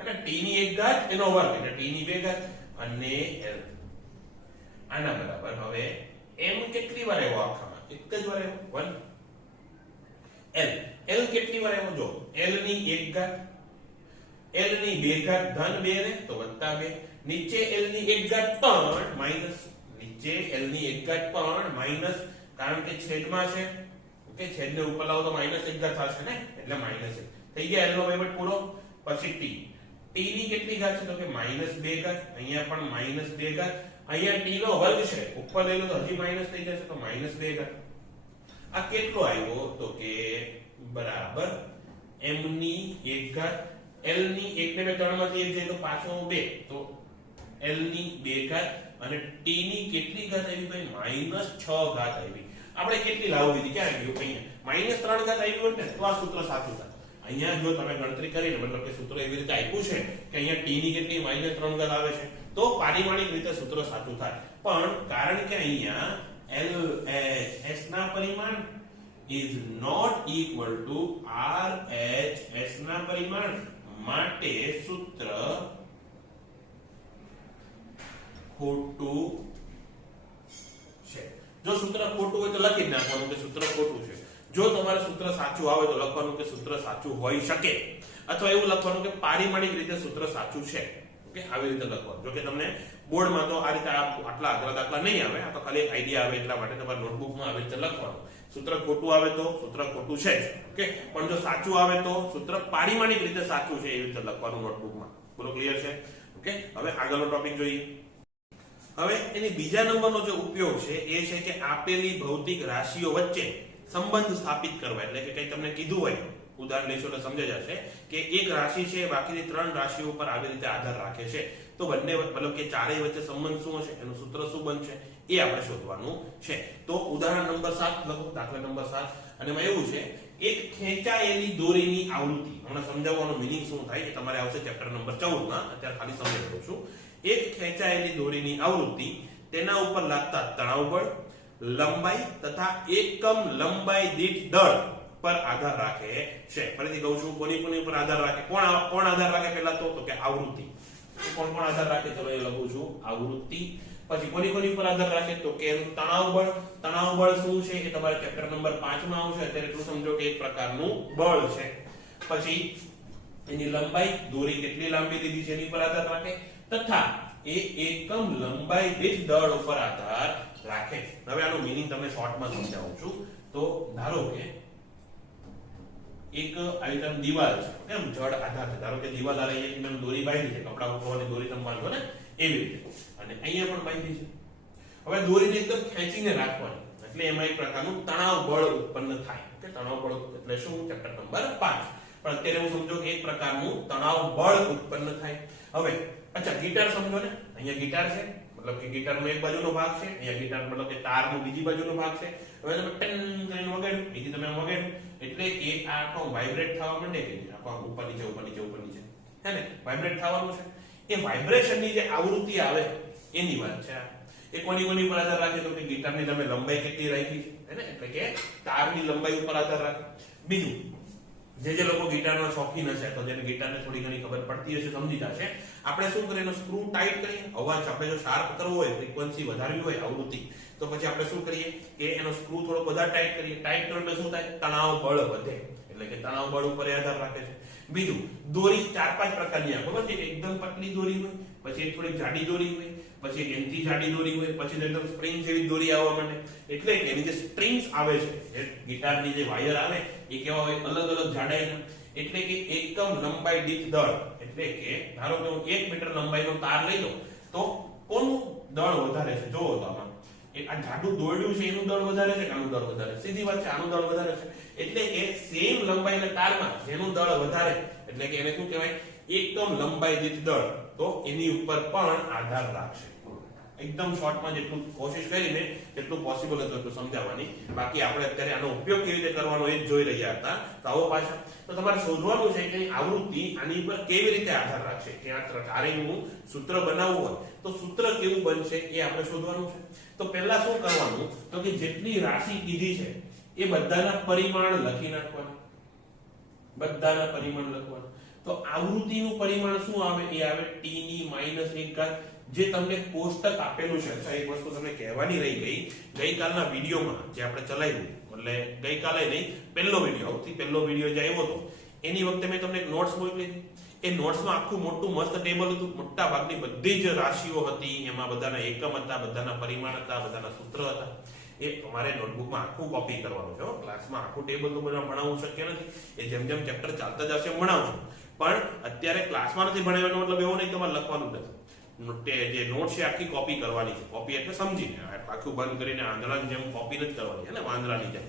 અને t ની 1 ઘાત એનો વર્ગ એટલે t ની 2 ઘાત અને l આના બરાબર. હવે m કેટલી વાર આવ્યો આખામાં? એક જ વાર આવ્યો 1. l કેટલી વાર આવ્યો? જો l ની 1 ઘાત, l ની 2 ઘાત ધન 2 ને તો વત્તા 2, નીચે l ની 1 ઘાત પણ માઈનસ, નીચે l ની 1 ઘાત પણ માઈનસ કારણ કે છેદમાં છે. ઓકે, છેદને ઉપર લાવો તો -1 ઘાત થશે ને એટલે -1 થઈ ગયા. l નો વહીવટ પૂરો. પછી t, t ની કેટલી ઘાત છે? તો કે -2 ઘાત, અહીંયા પણ -2 ઘાત, અહીંયા t નો વર્ગ છે ઉપર લઈ લો તો હજી માઈનસ થઈ જશે તો -2 ઘાત. આ કેટલો આવ્યો? તો કે બરાબર m ની 1 ઘાત, l ની 1 ને 3 માંથી 1 જાય તો પાછો 2 તો l ની 2 ઘાત અને t ની કેટલી ઘાત આવી ભાઈ? -6 ઘાત આવી. આપણે કેટલી લાવવી હતી? ક્યાં આવી ગયું? અહીંયા -3 ઘાત આવી હોય ને તો આ સૂત્ર સાચું થાય. અહીંયા જો તમે ગણતરી કરીને મતલબ કે સૂત્ર એવી રીતે આપ્યું છે કે અહીંયા t ની કેટલી -3 ઘાત આવે છે તો પારિમાણિક રીતે સૂત્ર સાચું થાય. પણ કારણ કે અહીંયા LHS ના પરિમાણ is not equal to RHS ના પરિમાણ માટે સૂત્ર ખોટું છે. જો સૂત્ર ખોટું હોય તો લખી જ નાખવાનું કે સૂત્ર ખોટું છે. જો તમારે સૂત્ર સાચું આવે તો લખવાનું કે સૂત્ર સાચું હોઈ શકે અથવા એવું લખવાનું કે પારિમાણિક રીતે સૂત્ર સાચું છે. ઓકે, આવી રીતે લખવાનું. જો કે તમને બોર્ડમાં તો આ રીતે આટલા આગ્રહ દાખલા નહીં આવે, આ તો ખાલી એક આઈડિયા આવે એટલા માટે તમારા નોટબુકમાં આવી રીતે લખવાનું. સૂત્ર ખોટું આવે તો સૂત્ર ખોટું છે જ. ઓકે, પણ જો સાચું આવે તો સૂત્ર પારિમાણિક રીતે સાચું છે એવી રીતે લખવાનું નોટબુકમાં. બોલો ક્લિયર છે? ઓકે, હવે આગળનો ટોપિક જોઈએ. હવે એની બીજા નંબરનો જે ઉપયોગ છે એ છે કે આપેલી ભૌતિક રાશિઓ વચ્ચે સંબંધ સ્થાપિત કરવા. એટલે કે કંઈ તમને કીધું હોય, ઉદાહરણ લેશો એટલે સમજાઈ જશે કે એક રાશિ છે બાકીની 3 રાશિઓ પર આવી રીતે આધાર રાખે છે તો બંને મતલબ કે ચારેય વચ્ચે સંબંધ શું હશે, એનું સૂત્ર શું બનશે એ આપણે શોધવાનું છે. તો ઉદાહરણ નંબર 7 લખો, દાખલા નંબર 7. અને એમાં એવું છે એક ખેંચાયેલી દોરીની આવૃત્તિ. હમણાં સમજાવવાનો મીનિંગ શું થાય એ તમારે આવશે ચેપ્ટર નંબર 14 માં. અત્યારે ખાલી સમજાવી દઉં છું. એક ખેંચાયેલી દોરીની આવૃત્તિ તેના ઉપર લાગતા તણાવ બળ, લંબાઈ તથા એકમ લંબાઈ દીઠ દળ પર આધાર રાખે છે. ફરીથી કહું છું, કોની પર આધાર રાખે? કોણ આધાર રાખે? પહેલા તો કે આવૃત્તિ. કોણ આધાર રાખે? ચલો એ લખું છું, આવૃત્તિ. પછી કોની પર આધાર રાખે? તો કે તણાવ બળ. તણાવ બળ શું છે એ તમારે ચેપ્ટર નંબર 5 માં આવશે. અત્યારે એટલું સમજો કે એક પ્રકારનું બળ છે. પછી એની લંબાઈ, દોરી કેટલી લાંબી લીધી છે એની પર આધાર રાખે તથા એ એકમ લંબાઈ દીઠ દળ ઉપર આધાર રાખે. હવે આનો મીનિંગ તમને શોર્ટમાં સમજાવું છું. તો ધારો કે એક આઈટમ દિવાલ છે, કેમ જડ આધાર છે. ધારો કે દિવાલ આલે અહીંયા દોરી બાંધી છે, કપડા ઉપરવાની દોરી તમે બાંધો ને એવી રીતે, અને અહીંયા પણ બાંધી છે. હવે દોરીને એકદમ ખેંચીને રાખવાની એટલે એમાં એક પ્રકારનું તણાવ બળ ઉત્પન્ન થાય. કે તણાવ બળ એટલે શું? Chapter number 5. પણ અત્યારે હું સમજો કે એક પ્રકારનું તણાવ બળ ઉત્પન્ન થાય. હવે અચ્છા, ગિટાર સમજો ને, અહીંયા ગિટાર છે મતલબ કે ગિટારનો એક બાજુનો ભાગ છે, અહીંયા ગિટાર મતલબ કે તારનો બીજી બાજુનો ભાગ છે. હવે તમે ટન કરીને વગાડ્યું, બીજી તમે વગાડ્યું એટલે કે આ આખો વાઇબ્રેટ થવા માંડે કે આખો ઉપર નીચે હે ને વાઇબ્રેટ થવાનું છે. એ વાઇબ્રેશનની જે આવૃત્તિ આવે એની વાત છે. એ કોની પર આધાર રાખે? તો કે ગિટારની તમે લંબાઈ કેટલી રાખી છે ને, એટલે કે તારની લંબાઈ ઉપર આધાર રાખે. બીજું, જે લોકો ગિટારના શોખીન હશે તો જેને ગિટારને થોડી ઘણી ખબર પડતી હશે સમજી જશે. આપણે શું કરીએ? એનો સ્ક્રૂ ટાઈટ કરીએ. અવાજ આપણે જો શાર્પ કરવો હોય, ફ્રીક્વન્સી વધારવી હોય આવૃત્તિ, તો પછી આપણે શું કરીએ કે એનો સ્ક્રૂ થોડો વધારે ટાઈટ કરીએ. ટાઈટ કરો એટલે શું થાય? તણાવ બળ વધે. એટલે કે તણાવ બળ ઉપર આધાર રાખે છે. બીજું, દોરી 4-5 પ્રકારની આવે, ખબર છે? એકદમ પતલી દોરી હોય, પછી એક થોડી જાડી દોરી હોય, પછી એનથી જાડી દોરી હોય, પછી એકદમ સ્પ્રિંગ જેવી દોરી આવવા માંડે. એટલે કે એની જે સ્ટ્રિંગ્સ આવે છે, જે ગિટારની જે વાયર આવે એ કેવા હોય? અલગ અલગ જાડાઈના. એટલે કે એકમ લંબાઈ દીઠ દળ. એટલે કે ધારો કે હું 1 મીટર લંબાઈનો તાર લઈ લઉં તો કોનું દળ વધારે છે? જોવો તો આમાં આ જાડું દોરડું છે એનું દળ વધારે છે કે આનું દળ વધારે? સીધી વાત છે, આનું દળ વધારે છે. એટલે કે સેમ લંબાઈના તારમાં જેનું દળ વધારે એટલે કે એને શું કહેવાય? એકમ લંબાઈ દીઠ દળ. તો એની ઉપર પણ આધાર રાખશે. એકદમ શોર્ટમાં જેટલું કોશિશ કરીને જેટલું પોસિબલ હતું એટલું સમજાવવાની. બાકી આપણે અત્યારે આનો ઉપયોગ કેવી રીતે કરવાનો એ જ જોઈ રહ્યા હતા. તો આવો પાછા તો તમારે શોધવાનું છે કે આવૃત્તિ આની પર કેવી રીતે આધાર રાખશે. ત્યાં કાર્યનું સૂત્ર બનાવવું હોય તો સૂત્ર કેવું બનશે એ આપણે શોધવાનું છે. તો પહેલા શું કરવાનું તો કે જેટલી રાશિ કીધી છે એ બધાના પરિમાણ લખી નાખવાના. બધાના પરિમાણ લખવાના. તો આવૃત્તિનું પરિમાણ શું આવે? એ આવે t ની -1 ઘાત. જે તમને કોષ્ટક આપેલું છે. અચ્છા, એક વસ્તુ તમને કહેવાની રહી ગઈ. ગઈકાલના વિડીયોમાં જે આપણે ચલાવ્યું, એટલે ગઈકાલે નહીં, પહેલો વિડીયો, સૌથી પહેલો વિડીયો જે આવ્યો હતો એની વખતે મેં તમને નોટ્સ મોકલી હતી. એ નોટ્સમાં આખું મોટું મસ્ત ટેબલ હતું. મોટા ભાગની બધી જ રાશિઓ હતી, એમાં બધાના એકમ હતા, બધાના પરિમાણ હતા, બધાના સૂત્ર હતા. એ તમારે નોટબુકમાં આખું કોપી કરવાનું છે. ક્લાસમાં આખું ટેબલ તો ભણાવવું શક્ય નથી. એ જેમ જેમ ચેપ્ટર ચાલતા જશે ભણાવશું. પણ અત્યારે ક્લાસમાં નથી ભણાવવાનો મતલબ એવો નહીં તમારે લખવાનું નથી. જે નોટ છે આખી કોપી કરવાની છે. કોપી એટલે સમજીને, આખું બંધ કરીને આંધળાની જેમ કોપી નથી કરવાની છે ને, વાંદરાની જેમ.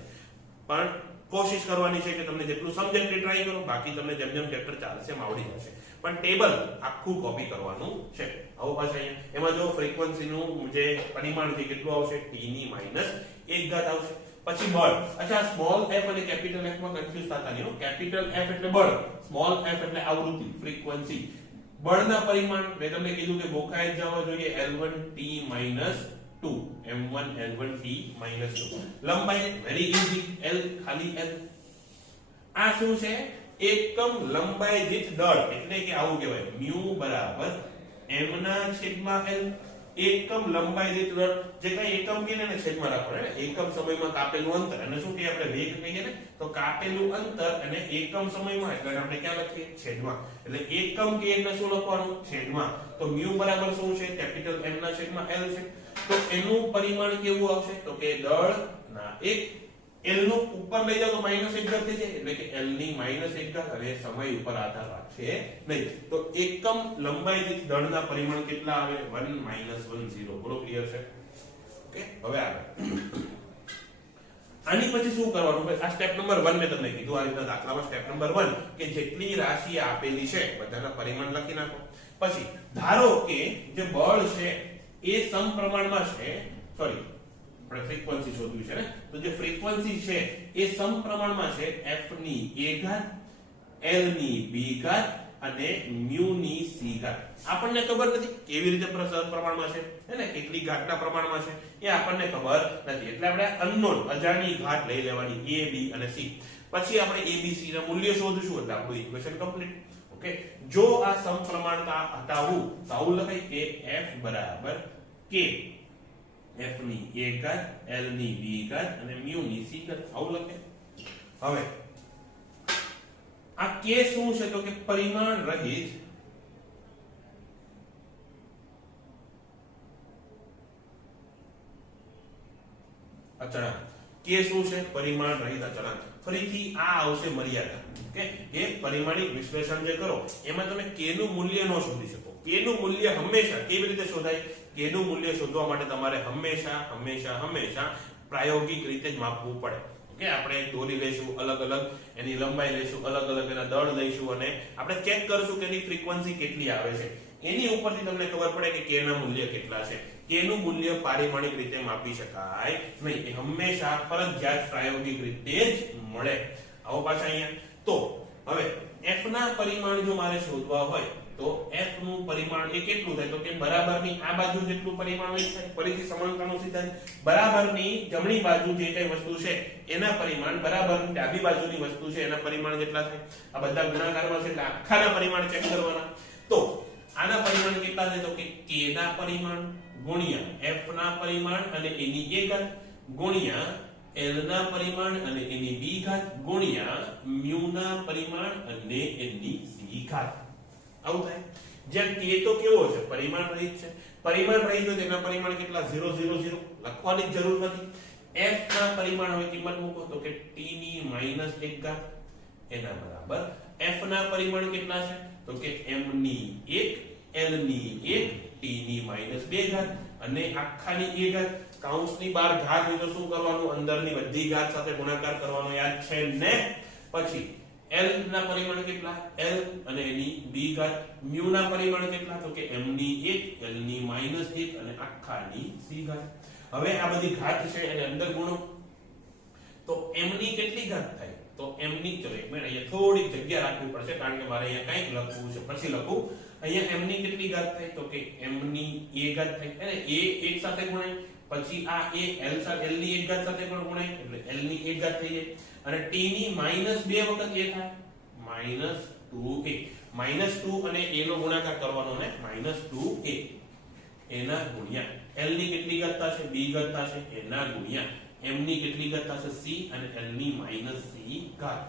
પણ કોશિશ કરવાની છે કે તમને જેટલું સમજે એટલી ટ્રાય કરો. બાકી તમને જેમ જેમ ચેપ્ટર ચાલશે એમ આવડી જશે. પણ ટેબલ આખું કોપી કરવાનું છે. આવો પાછા અહીંયા એમાં જો ફ્રીક્વન્સીનું જે પરિમાણ છે કેટલું આવશે? t ની -1 ઘાત આવશે. પછી બળ. અચ્છા, સ્મોલ f અને કેપિટલ f માં કન્ફ્યુઝ થતા નહીં હો. કેપિટલ F એટલે બળ, સ્મોલ f એટલે આવૃત્તિ, ફ્રીક્વન્સી. બળના પરિમાણ મેં તમને કીધું કે ગોખાઈ જવા જોઈએ L1t - 2, m1 L1t - 2. લંબાઈ વેરી ઈઝી, L ખાલી L. આ શું છે? એકમ લંબાઈ દીઠ દળ. એટલે કે આવું કહેવાય μ બરાબર m ના છેદમાં L. એકમ લંબાઈ દીઠ દળ. જે કઈ એકમ કે ને છેદમાં રાખવાનું. એકમ સમયમાં કાપેલું અંતર અને શું કે આપણે વેગ કહીએ ને, તો કાપેલું અંતર અને એકમ સમયમાં એટલે આપણે ક્યાં લખીએ? છેદમાં. એટલે એકમ કે એટલે શું લખવાનું? છેદમાં. તો μ બરાબર શું છે? કેપિટલ M ના છેદમાં L છે. તો એનું પરિમાણ કેવું આવશે? તો કે દળ ના એક. L નું ઉપર લઈ જાવ તો -1 ઘાત થઈ જાય. એટલે કે L ની -1 ઘાત. હવે સમય ઉપર આધાર રાખશે નહીં. તો એકમ લંબાઈ દીઠ દળના પરિમાણ કેટલા આવે? 1 - 1 0. બોલો ક્લિયર છે? ઓકે, હવે આગળ. આની પછી શું કરવાનું? આ સ્ટેપ નંબર 1 મેં તમને કીધું. આ રીતના દાખલામાં સ્ટેપ નંબર 1 કે જેટલી રાશિ આપેલી છે બધાના પરિમાણ લખી નાખો. પછી ધારો કે જે બળ છે એ સમપ્રમાણમાં છે. સોરી, આપણે ફ્રીક્વન્સી શોધવી છે ને, તો જે ફ્રીક્વન્સી છે એ સમપ્રમાણમાં છે f ની a ઘાત, l ની b ઘાત અને μ ની c ઘાત. આપણને ખબર નથી કેવી રીતે સમપ્રમાણમાં છે, હે ને, કેટલી ઘાતના પ્રમાણમાં છે એ આપણને ખબર નથી. એટલે આપણે અનનોન અજાણી ઘાત લઈ લેવાની a, b અને c. પછી આપણે a, b, c ના મૂલ્ય શોધીશું એટલે આપણું ઇક્વેશન કમ્પ્લીટ. ઓકે, જો આ સમપ્રમાણતા હટાવું તો આવું લખાય કે f બરાબર k, f ની a ઘાત, l ની b ઘાત અને μ ની c ઘાત. આવું લખે. હવે આ k શું છે? તો કે પરિમાણ રહિત અચળાંક. k શું છે? પરિમાણ રહિત અચળાંક. ફરીથી આ આવશે મર્યાદા. ઓકે, કે પરિમાણિક વિશ્લેષણ જે કરો એમાં તમે k નું મૂલ્ય ન શોધી શકો. k નું મૂલ્ય હંમેશા કેવી રીતે શોધાય? k નું મૂલ્ય શોધવા માટે તમારે હંમેશા પ્રાયોગિક રીતે જ માપવું પડે. ઓકે, આપણે દોરી લઈશું અલગ અલગ, એની લંબાઈ લઈશું અલગ અલગ, એના દળ લઈશું અને આપણે ચેક કરશું કે એની ફ્રીક્વન્સી કેટલી આવે છે. એની ઉપરથી તમને ખબર પડે કે k ના મૂલ્ય કેટલા છે. k નું મૂલ્ય પારિમાણિક રીતે માપી શકાય નહીં. એ હંમેશા ફરજિયાત પ્રાયોગિક રીતે જ મળે. આવો પાછા અહીંયા. તો હવે f ના પરિમાણ જો મારે શોધવા હોય તો f નું પરિમાણ એ કેટલું થાય? તો કે બરાબરની આ બાજુ જેટલું પરિમાણ હોય છે. ફરીથી સમાંતરનો સિદ્ધાંત. બરાબરની જમણી બાજુ જે કઈ વસ્તુ છે એના પરિમાણ બરાબરની ડાબી બાજુની વસ્તુ છે એના પરિમાણ જેટલા થાય. આ બધા ગુણાકારમાં છે એટલે આખાના પરિમાણ ચેક કરવાના. તો આના પરિમાણ કેટલા થાય? તો કે k ના પરિમાણ ગુણ્યા f ના પરિમાણ અને એની a ઘાત ગુણ્યા l ના પરિમાણ અને એની b ઘાત ગુણ્યા μ ના પરિમાણ અને એની c ઘાત. આવું થાય. જ્યાં k તો કેવો છે? પરિમાણ રહિત છે. પરિમાણ રહિત હોય તેના પરિમાણ કેટલા? 0 0 0. લખવાની જરૂર નથી. f ના પરિમાણ હવે કિંમત મૂકો તો કે t ની -1 ઘાત એના બરાબર f ના પરિમાણ કેટલા છે? તો કે m ની 1, l ની 1, t ની -2 ઘાત અને આખાની a ઘાત. કૌંસની બહાર ઘાત હોય તો શું કરવાનું? અંદરની બધી ઘાત સાથે ગુણાકાર કરવાનો, યાદ છે ને? પછી l ના પરિમાણ કેટલા l અને એની b ઘાત, mu ના પરિમાણ કેટલા તો કે m ની 1 l ની -1 અને આખાની c ઘાત. હવે આ બધી ઘાત છે એને અંદર ગુણો તો m ની કેટલી ઘાત થાય તો m ની, ચલો એક મિનિટ અહીંયા થોડી જગ્યા રાખવી પડશે કારણ કે મારે અહીંયા કંઈક લખવું છે, પછી લખું. અહીંયા m ની કેટલી ઘાત થાય તો કે m ની a ઘાત થાય અને a એક સાથે ગુણાય, પછી આ a l ની એક ઘાત સાથે પણ ગુણાય એટલે l ની એક ઘાત થઈ જાય અને t ની -2 વખત a થાય -2a, -2 અને a નો ગુણાકાર કરવાનો ને -2a એના ગુણ્યા l ની કેટલી ઘાત થશે b ઘાત થશે એના ગુણ્યા m ની કેટલી ઘાત થશે c અને l ની -c ઘાત.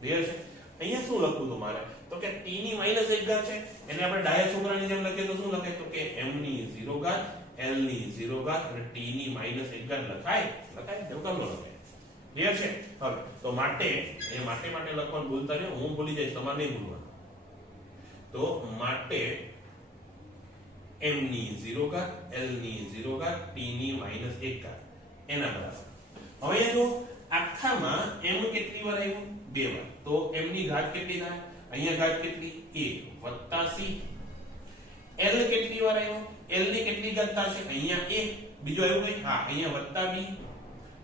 ક્લિયર છે? અહીંયા શું લખવું તો મારે તો કે t ની -1 ઘાત છે એને આપણે ડાયા છોકરાની જેમ લખીએ તો શું લખે તો કે m ની 0 ઘાત l ની 0 ઘાત અને t ની -1 ઘાત લખાય એવું કેમ ન લખાય? ક્લિયર છે? હવે તો માટે લખવાનું ભૂલતા નહીં, હું ભૂલી જઈશ તમારે નહીં ભૂલવાનું. તો માટે m ની 0 ઘાત l ની 0 ઘાત t ની -1 ઘાત એના બરાબર. હવે જો આખામાં m કેટલી વાર આવ્યું 2 વાર તો m ની ઘાત કેટલી થાય અહીંયા ઘાત કેટલી a વત્તા c. l કેટલી વાર આવ્યો l ની કેટલી ઘાત થશે અહીંયા a, બીજો આવ્યો ભાઈ હા અહીંયા વત્તા b.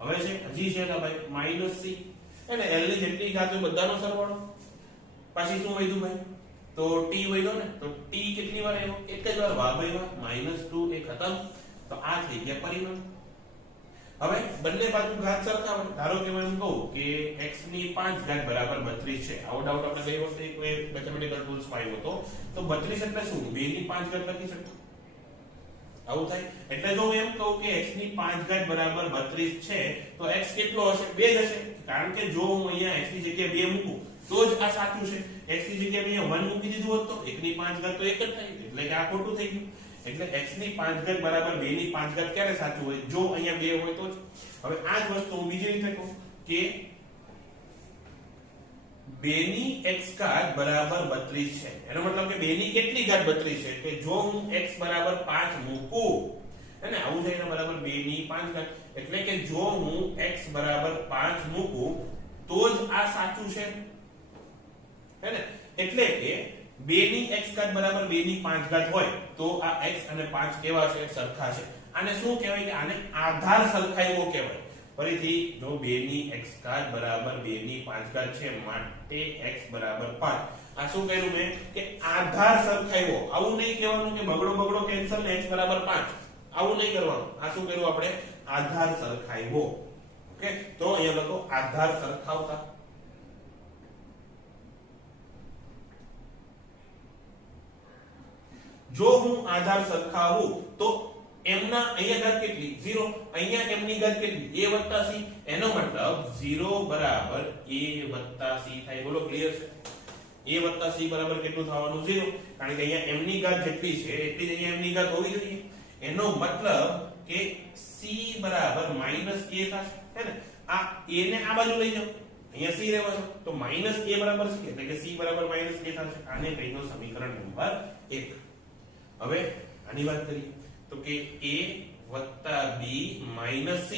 હવે છે હજી છે ને ભાઈ -c એટલે l ની જેટલી ઘાત હોય બધાનો સરવાળો. પછી શું વધ્યું ભાઈ તો t વધ્યો ને તો t કેટલી વાર આવ્યો એક જ વાર વાહ ભાઈ વાહ -2 એ ખતમ. તો આ થઈ ગયા પરિમાણ. હવે બંને બાજુ ઘાત સરખાવો. ધારો કે હું એમ કહું કે x ની 5 ઘાત બરાબર 32 છે. આવો ડાઉટ આપણે ગઈ વખતે કોઈ મેથેમેટિકલ ટૂલ્સ માં આવ્યો હતો તો 32 એટલે શું 2 ની 5 ઘાત લખી શકું આવું થાય. એટલે જો હું એમ કહું કે x ની 5 ઘાત બરાબર 32 છે તો x કેટલો હશે 2 જ હશે કારણ કે જો હું અહીંયા x ની જગ્યાએ 2 મૂકું તો જ આ સાચું છે. x ની જગ્યાએ અહીંયા 1 મૂકી દીધું હોત તો 1 ની 5 ઘાત તો 1 જ થાય એટલે કે આ ખોટું થઈ ગયું. એટલે x ની 5 ઘાત બરાબર 2 ની 5 ઘાત ક્યારે સાચું હોય જો અહીંયા 2 હોય તો જ. હવે આ જ વસ્તુ હું બીજી રીતે કહું કે 2 ની x ઘાત બરાબર 32 છે એનો મતલબ કે 2 ની કેટલી ઘાત 32 છે કે જો હું x બરાબર 5 મૂકું અને આવું થાય ને બરાબર 2 ની 5 ઘાત એટલે કે જો હું x બરાબર 5 મૂકું તો જ આ સાચું છે હે ને. એટલે કે 2 ની x ઘાત બરાબર 2 ની 5 ઘાત હોય તો આ x અને 5 કેવા છે સરખા છે. આને શું કહેવાય કે આને આધાર સરખાવ્યો કહેવાય. ફરીથી જો 2 ની x ઘાત બરાબર 2 ની 5 ઘાત છે માટે x બરાબર 5 આ શું કહ્યું મેં કે આધાર સરખાવ્યો. આવું નહીં કહેવાનું કે બગડો કેન્સલ ને x બરાબર 5 આવું નહીં કરવાનું. આ શું કર્યું આપણે આધાર સરખાવ્યો. ઓકે તો અહીંયા લખો આધાર સરખાવતા. જો હું આધાર સરખાવું તો m ના અહીંયા ઘાત કેટલી 0 અહીંયા m ની ઘાત કેટલી a c એનો મતલબ 0 બરાબર a c થાય. બોલો ક્લિયર છે? a c બરાબર કેટલું થવાનું 0 કારણ કે અહીંયા m ની ઘાત જેટલી છે એટલી જ અહીંયા m ની ઘાત હોવી જોઈએ. એનો મતલબ કે c બરાબર -a થશે હે ને. આ a ને આ બાજુ લઈ જાઓ અહીંયા c રહેવા દો તો -a બરાબર c એટલે કે c બરાબર -a થશે. આને કહીએ સમીકરણ નંબર 1. હવે આની વાત કરીએ તો કે a b c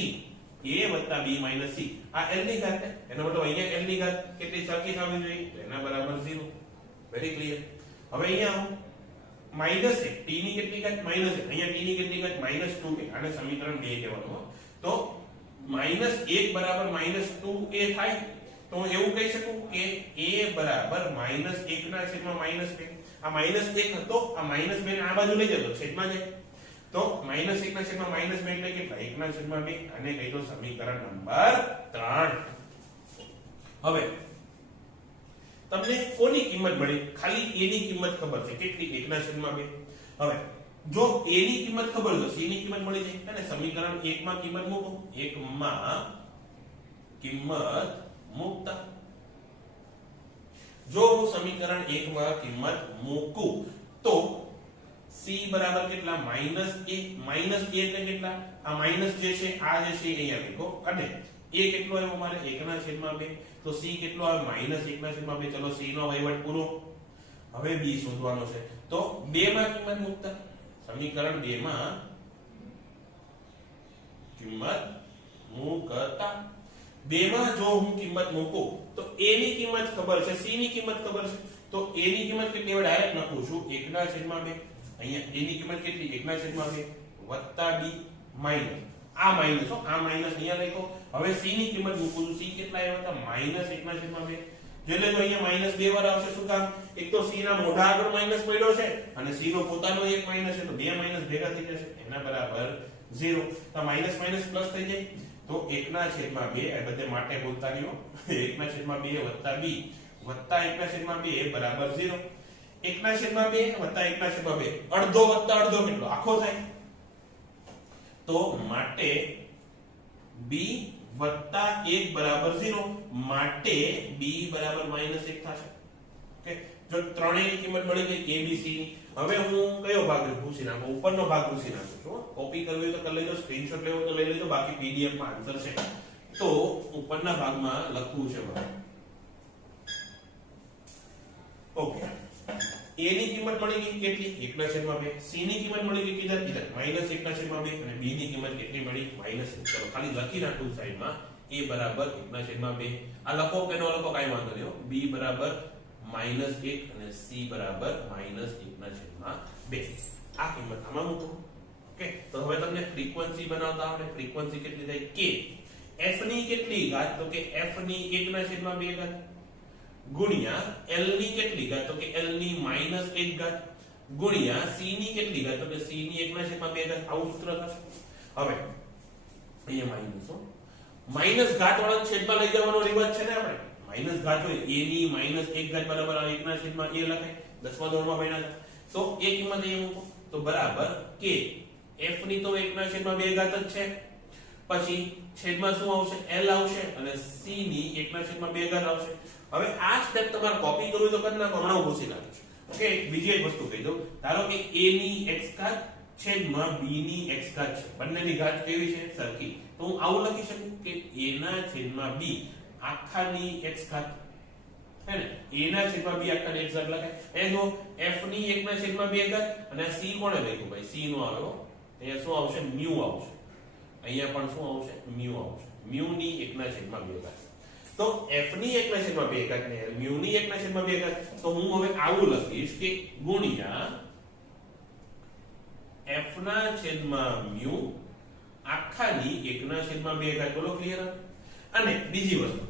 a b c આ l ની ઘાત છે એનો મતલબ અહીંયા l ની ઘાત કેટલી સરખી થવી જોઈએ તો એના બરાબર 0. Very clear. હવે અહીંયા -1 t ની કેટલી ઘાત -1 અહીંયા t ની કેટલી ઘાત -2a આને સમીકરણ 2 કહેવાનું. તો -1 બરાબર -2a થાય તો હું એવું કહી શકું કે a બરાબર -1 ના છેદમાં -2 આ -1 હતો આ -2 ને આ બાજુ લઈ જતો છેદમાં જાય તો -1 ના છેદમાં -2 એટલે કેટલા 1 ના છેદમાં 2 આને કહી દો સમીકરણ નંબર 3. હવે તમને કોની કિંમત મળી ખાલી a ની કિંમત ખબર છે કેટલી 1 ના છેદમાં 2. હવે જો a ની કિંમત ખબર છે c ની કિંમત મળી જાય અને સમીકરણ 1 માં કિંમત મૂકો 1 માં કિંમત મૂકતા જો હું સમીકરણ 1 માં કિંમત મૂકું તો c બરાબર કેટલા -a એટલે કેટલા આ માઈનસ જે છે આ જે છે અહીંયા લખો અને a કેટલો આવ્યો મારે 1 ના છેદમાં 2 તો c કેટલો આવે -1 ના છેદમાં 2. ચલો c નો વહીવટ પૂરો. હવે b શોધવાનો છે તો 2 માં કિંમત મૂકતા સમીકરણ 2 માં કિંમત મૂકતા બેમાં જો હું કિંમત મૂકું તો a ની કિંમત ખબર છે, c ની કિંમત ખબર છે, તો a ની કિંમત કેટલી હવે ડાયરેક્ટ લખું છું 1/2. અહીંયા a ની કિંમત કેટલી 1/2 વત્તા b માઈનસ આ માઈનસ આ માઈનસ અહીંયા લખો. હવે c ની કિંમત મૂકું છું, c કેટલા આવ્યા હતા -1/2. એટલે જો અહીંયા માઈનસ 2 વાર આવશે. શું કામ? એક તો c ના મોઢા આગળ માઈનસ પડ્યો છે અને c નો પોતાનો એક માઈનસ છે, તો બે માઈનસ ભેગા થઈ જશે એના બરાબર 0. તો માઈનસ માઈનસ પ્લસ થઈ જાય તો 1/2 આ બધે માટે બોલતા રહ્યો 1/2 વત્તા b વત્તા 1/2 બરાબર 0. 1/2 વત્તા 1/2 અડધો વત્તા અડધો કેટલો આખો થાય, તો માટે b વત્તા 1 બરાબર 0 માટે b બરાબર -1 થશે. ઓકે, જો ત્રણેયની કિંમત મળી ગઈ a b c ની. હવે હું કયો ભાગ પૂછી નાખું? ઉપરનો ભાગ પૂછી નાખું છું. કોપી કરવી હોય તો કરી લેજો, સ્ક્રીનશોટ લેવો તો લઈ લેજો, બાકી પીડીએફ માં આન્સર છે. તો ઉપરના ભાગમાં લખવું છે મારે. ઓકે, a ની કિંમત મળી ગઈ કેટલી 1/2, c ની કિંમત મળી ગઈ કીધા -1/2 અને b ની કિંમત કેટલી મળી -1. ચલો ખાલી લખી નાખું સાઈડમાં a બરાબર 1/2. આ લખો કે નો લખો કાઈ વાંધો નહીં. b બરાબર -1 અને c બરાબર -1/2. આ કિંમત આમાં મૂકો. ઓકે, તો હવે તમને ફ્રીક્વન્સી બનાવતા આવડે. ફ્રીક્વન્સી કેટલી થાય k f ની કેટલી ઘાત, તો કે f ની 1/2 ઘાત ગુણ્યા l ની કેટલી ઘાત, તો કે l ની -1 ઘાત ગુણ્યા c ની કેટલી ઘાત, તો કે c ની 1/2 ઘાત. આવું સૂત્ર થશે. હવે અહીંયા માઈનસ માઈનસ ઘાત વાળા છેદમાં લઈ જવાનો રિવાજ છે ને આપણે. માઈનસ ઘાત હોય a ની -1 ઘાત બરાબર 1/2 લખાય 10મા ધોરણમાં ભણ્યા હતા. તો એ કિંમત અહીંયા મૂકો તો બરાબર k f ની તો 1/2 ઘાત જ છે, પછી છેદમાં શું આવશે l આવશે અને c ની 1/2 ઘાત આવશે. હવે આ સ્ટેપ તમારે કોપી કરવું તો કરી નાખો, હમણાં પૂછી નાખીશ. ઓકે, બીજી એક વસ્તુ કહી દઉં. ધારો કે a ની x ઘાત છેદમાં b ની x ઘાત છે, બંનેની ઘાત કેવી છે સરખી, તો હું આવું લખી શકું કે a ના છેદમાં b આખાની x ઘાત હે ને, a ના છેદમાં b આખાની x ઘાત લખાય. એ જો f ની 1/2 ઘાત અને c કોણે લખ્યું ભાઈ, c નો આવ્યો, અહીંયા શું આવશે μ આવશે, અહીંયા પણ શું આવશે μ આવશે, μ ની 1/2 ઘાત. તો f ની 1/2 ઘાત ને μ ની 1/2 ઘાત, તો હું હવે આવું લખીશ કે ગુણ્યા f ના છેદમાં μ આખાની 1/2 ઘાત. બોલો ક્લિયર? અને બીજી વસ્તુ,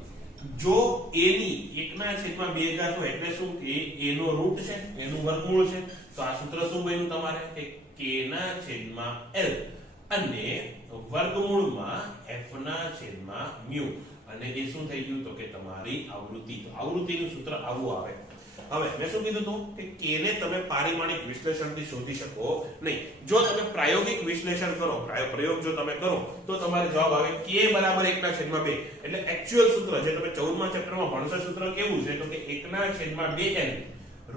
જો a ની 1/2 ઘાત હોય એટલે શું કે a નો રૂટ છે, એનું વર્ગમૂળ છે, તો આ સૂત્ર શું બન્યું તમારે કે k ના છેદમાં l અને વર્ગમૂળમાં f ના છેદમાં μ, અને એ શું થઈ ગયું તો કે તમારી આવૃત્તિ. તો આવૃત્તિનું સૂત્ર આવું આવે. હવે મેં શું કીધું હતું કે k ને તમે પારિમાણિક વિશ્લેષણથી શોધી શકો નહીં. જો તમે પ્રાયોગિક વિશ્લેષણ કરો, પ્રયોગ જો તમે કરો તો તમારે જવાબ આવે k બરાબર 1/2. એટલે એક્ચ્યુઅલ સૂત્ર જે તમે 14મા ચેપ્ટરમાં ભણશો સૂત્ર કેવું છે તો કે 1/2n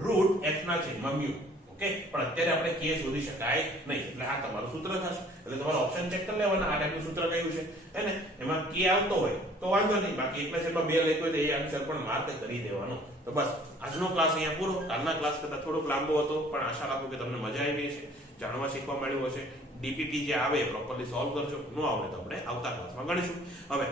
રૂટ f ના છેદમાં μ. ઓકે, પણ અત્યારે આપણે k શોધી શકાય નહીં, એટલે આ તમારું સૂત્ર થશે. એટલે તમારે ઓપ્શન ચેક કરી લેવાના, આ ટાઈપનું સૂત્ર કયું છે હે ને, એમાં k આવતો હોય તો વાંધો નહીં, બાકી 1/2 લખ્યો હોય તો એ આન્સર પણ માર્ક કરી દેવાનો. તો બસ આજનો ક્લાસ અહીંયા પૂરો. કાલના ક્લાસ કરતા થોડોક લાંબો હતો, પણ આશા રાખું કે તમને મજા આવી હશે, જાણવા શીખવા મળ્યું હશે. ડીપીપી જે આવે પ્રોપરલી સોલ્વ કરજો, ન આવડે તો આપણે આવતા ક્લાસમાં ગણીશું. હવે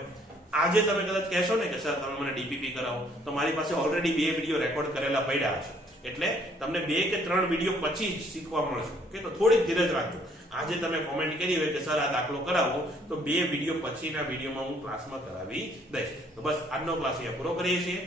આજે તમે કદાચ કહેશો ને કે સર તમે મને ડીપીપી કરાવો, તો મારી પાસે ઓલરેડી 2 વિડીયો રેકોર્ડ કરેલા પડ્યા હશે, એટલે તમને 2 કે 3 વિડીયો પછી જ શીખવા મળશે. ઓકે, તો થોડીક ધીરજ રાખજો. આજે તમે કોમેન્ટ કરી હોય કે સર આ દાખલો કરાવો, તો 2 વિડીયો પછીના વિડીયોમાં હું ક્લાસમાં કરાવી દઈશ. તો બસ આજનો ક્લાસ અહીંયા પૂરો કરીએ છીએ.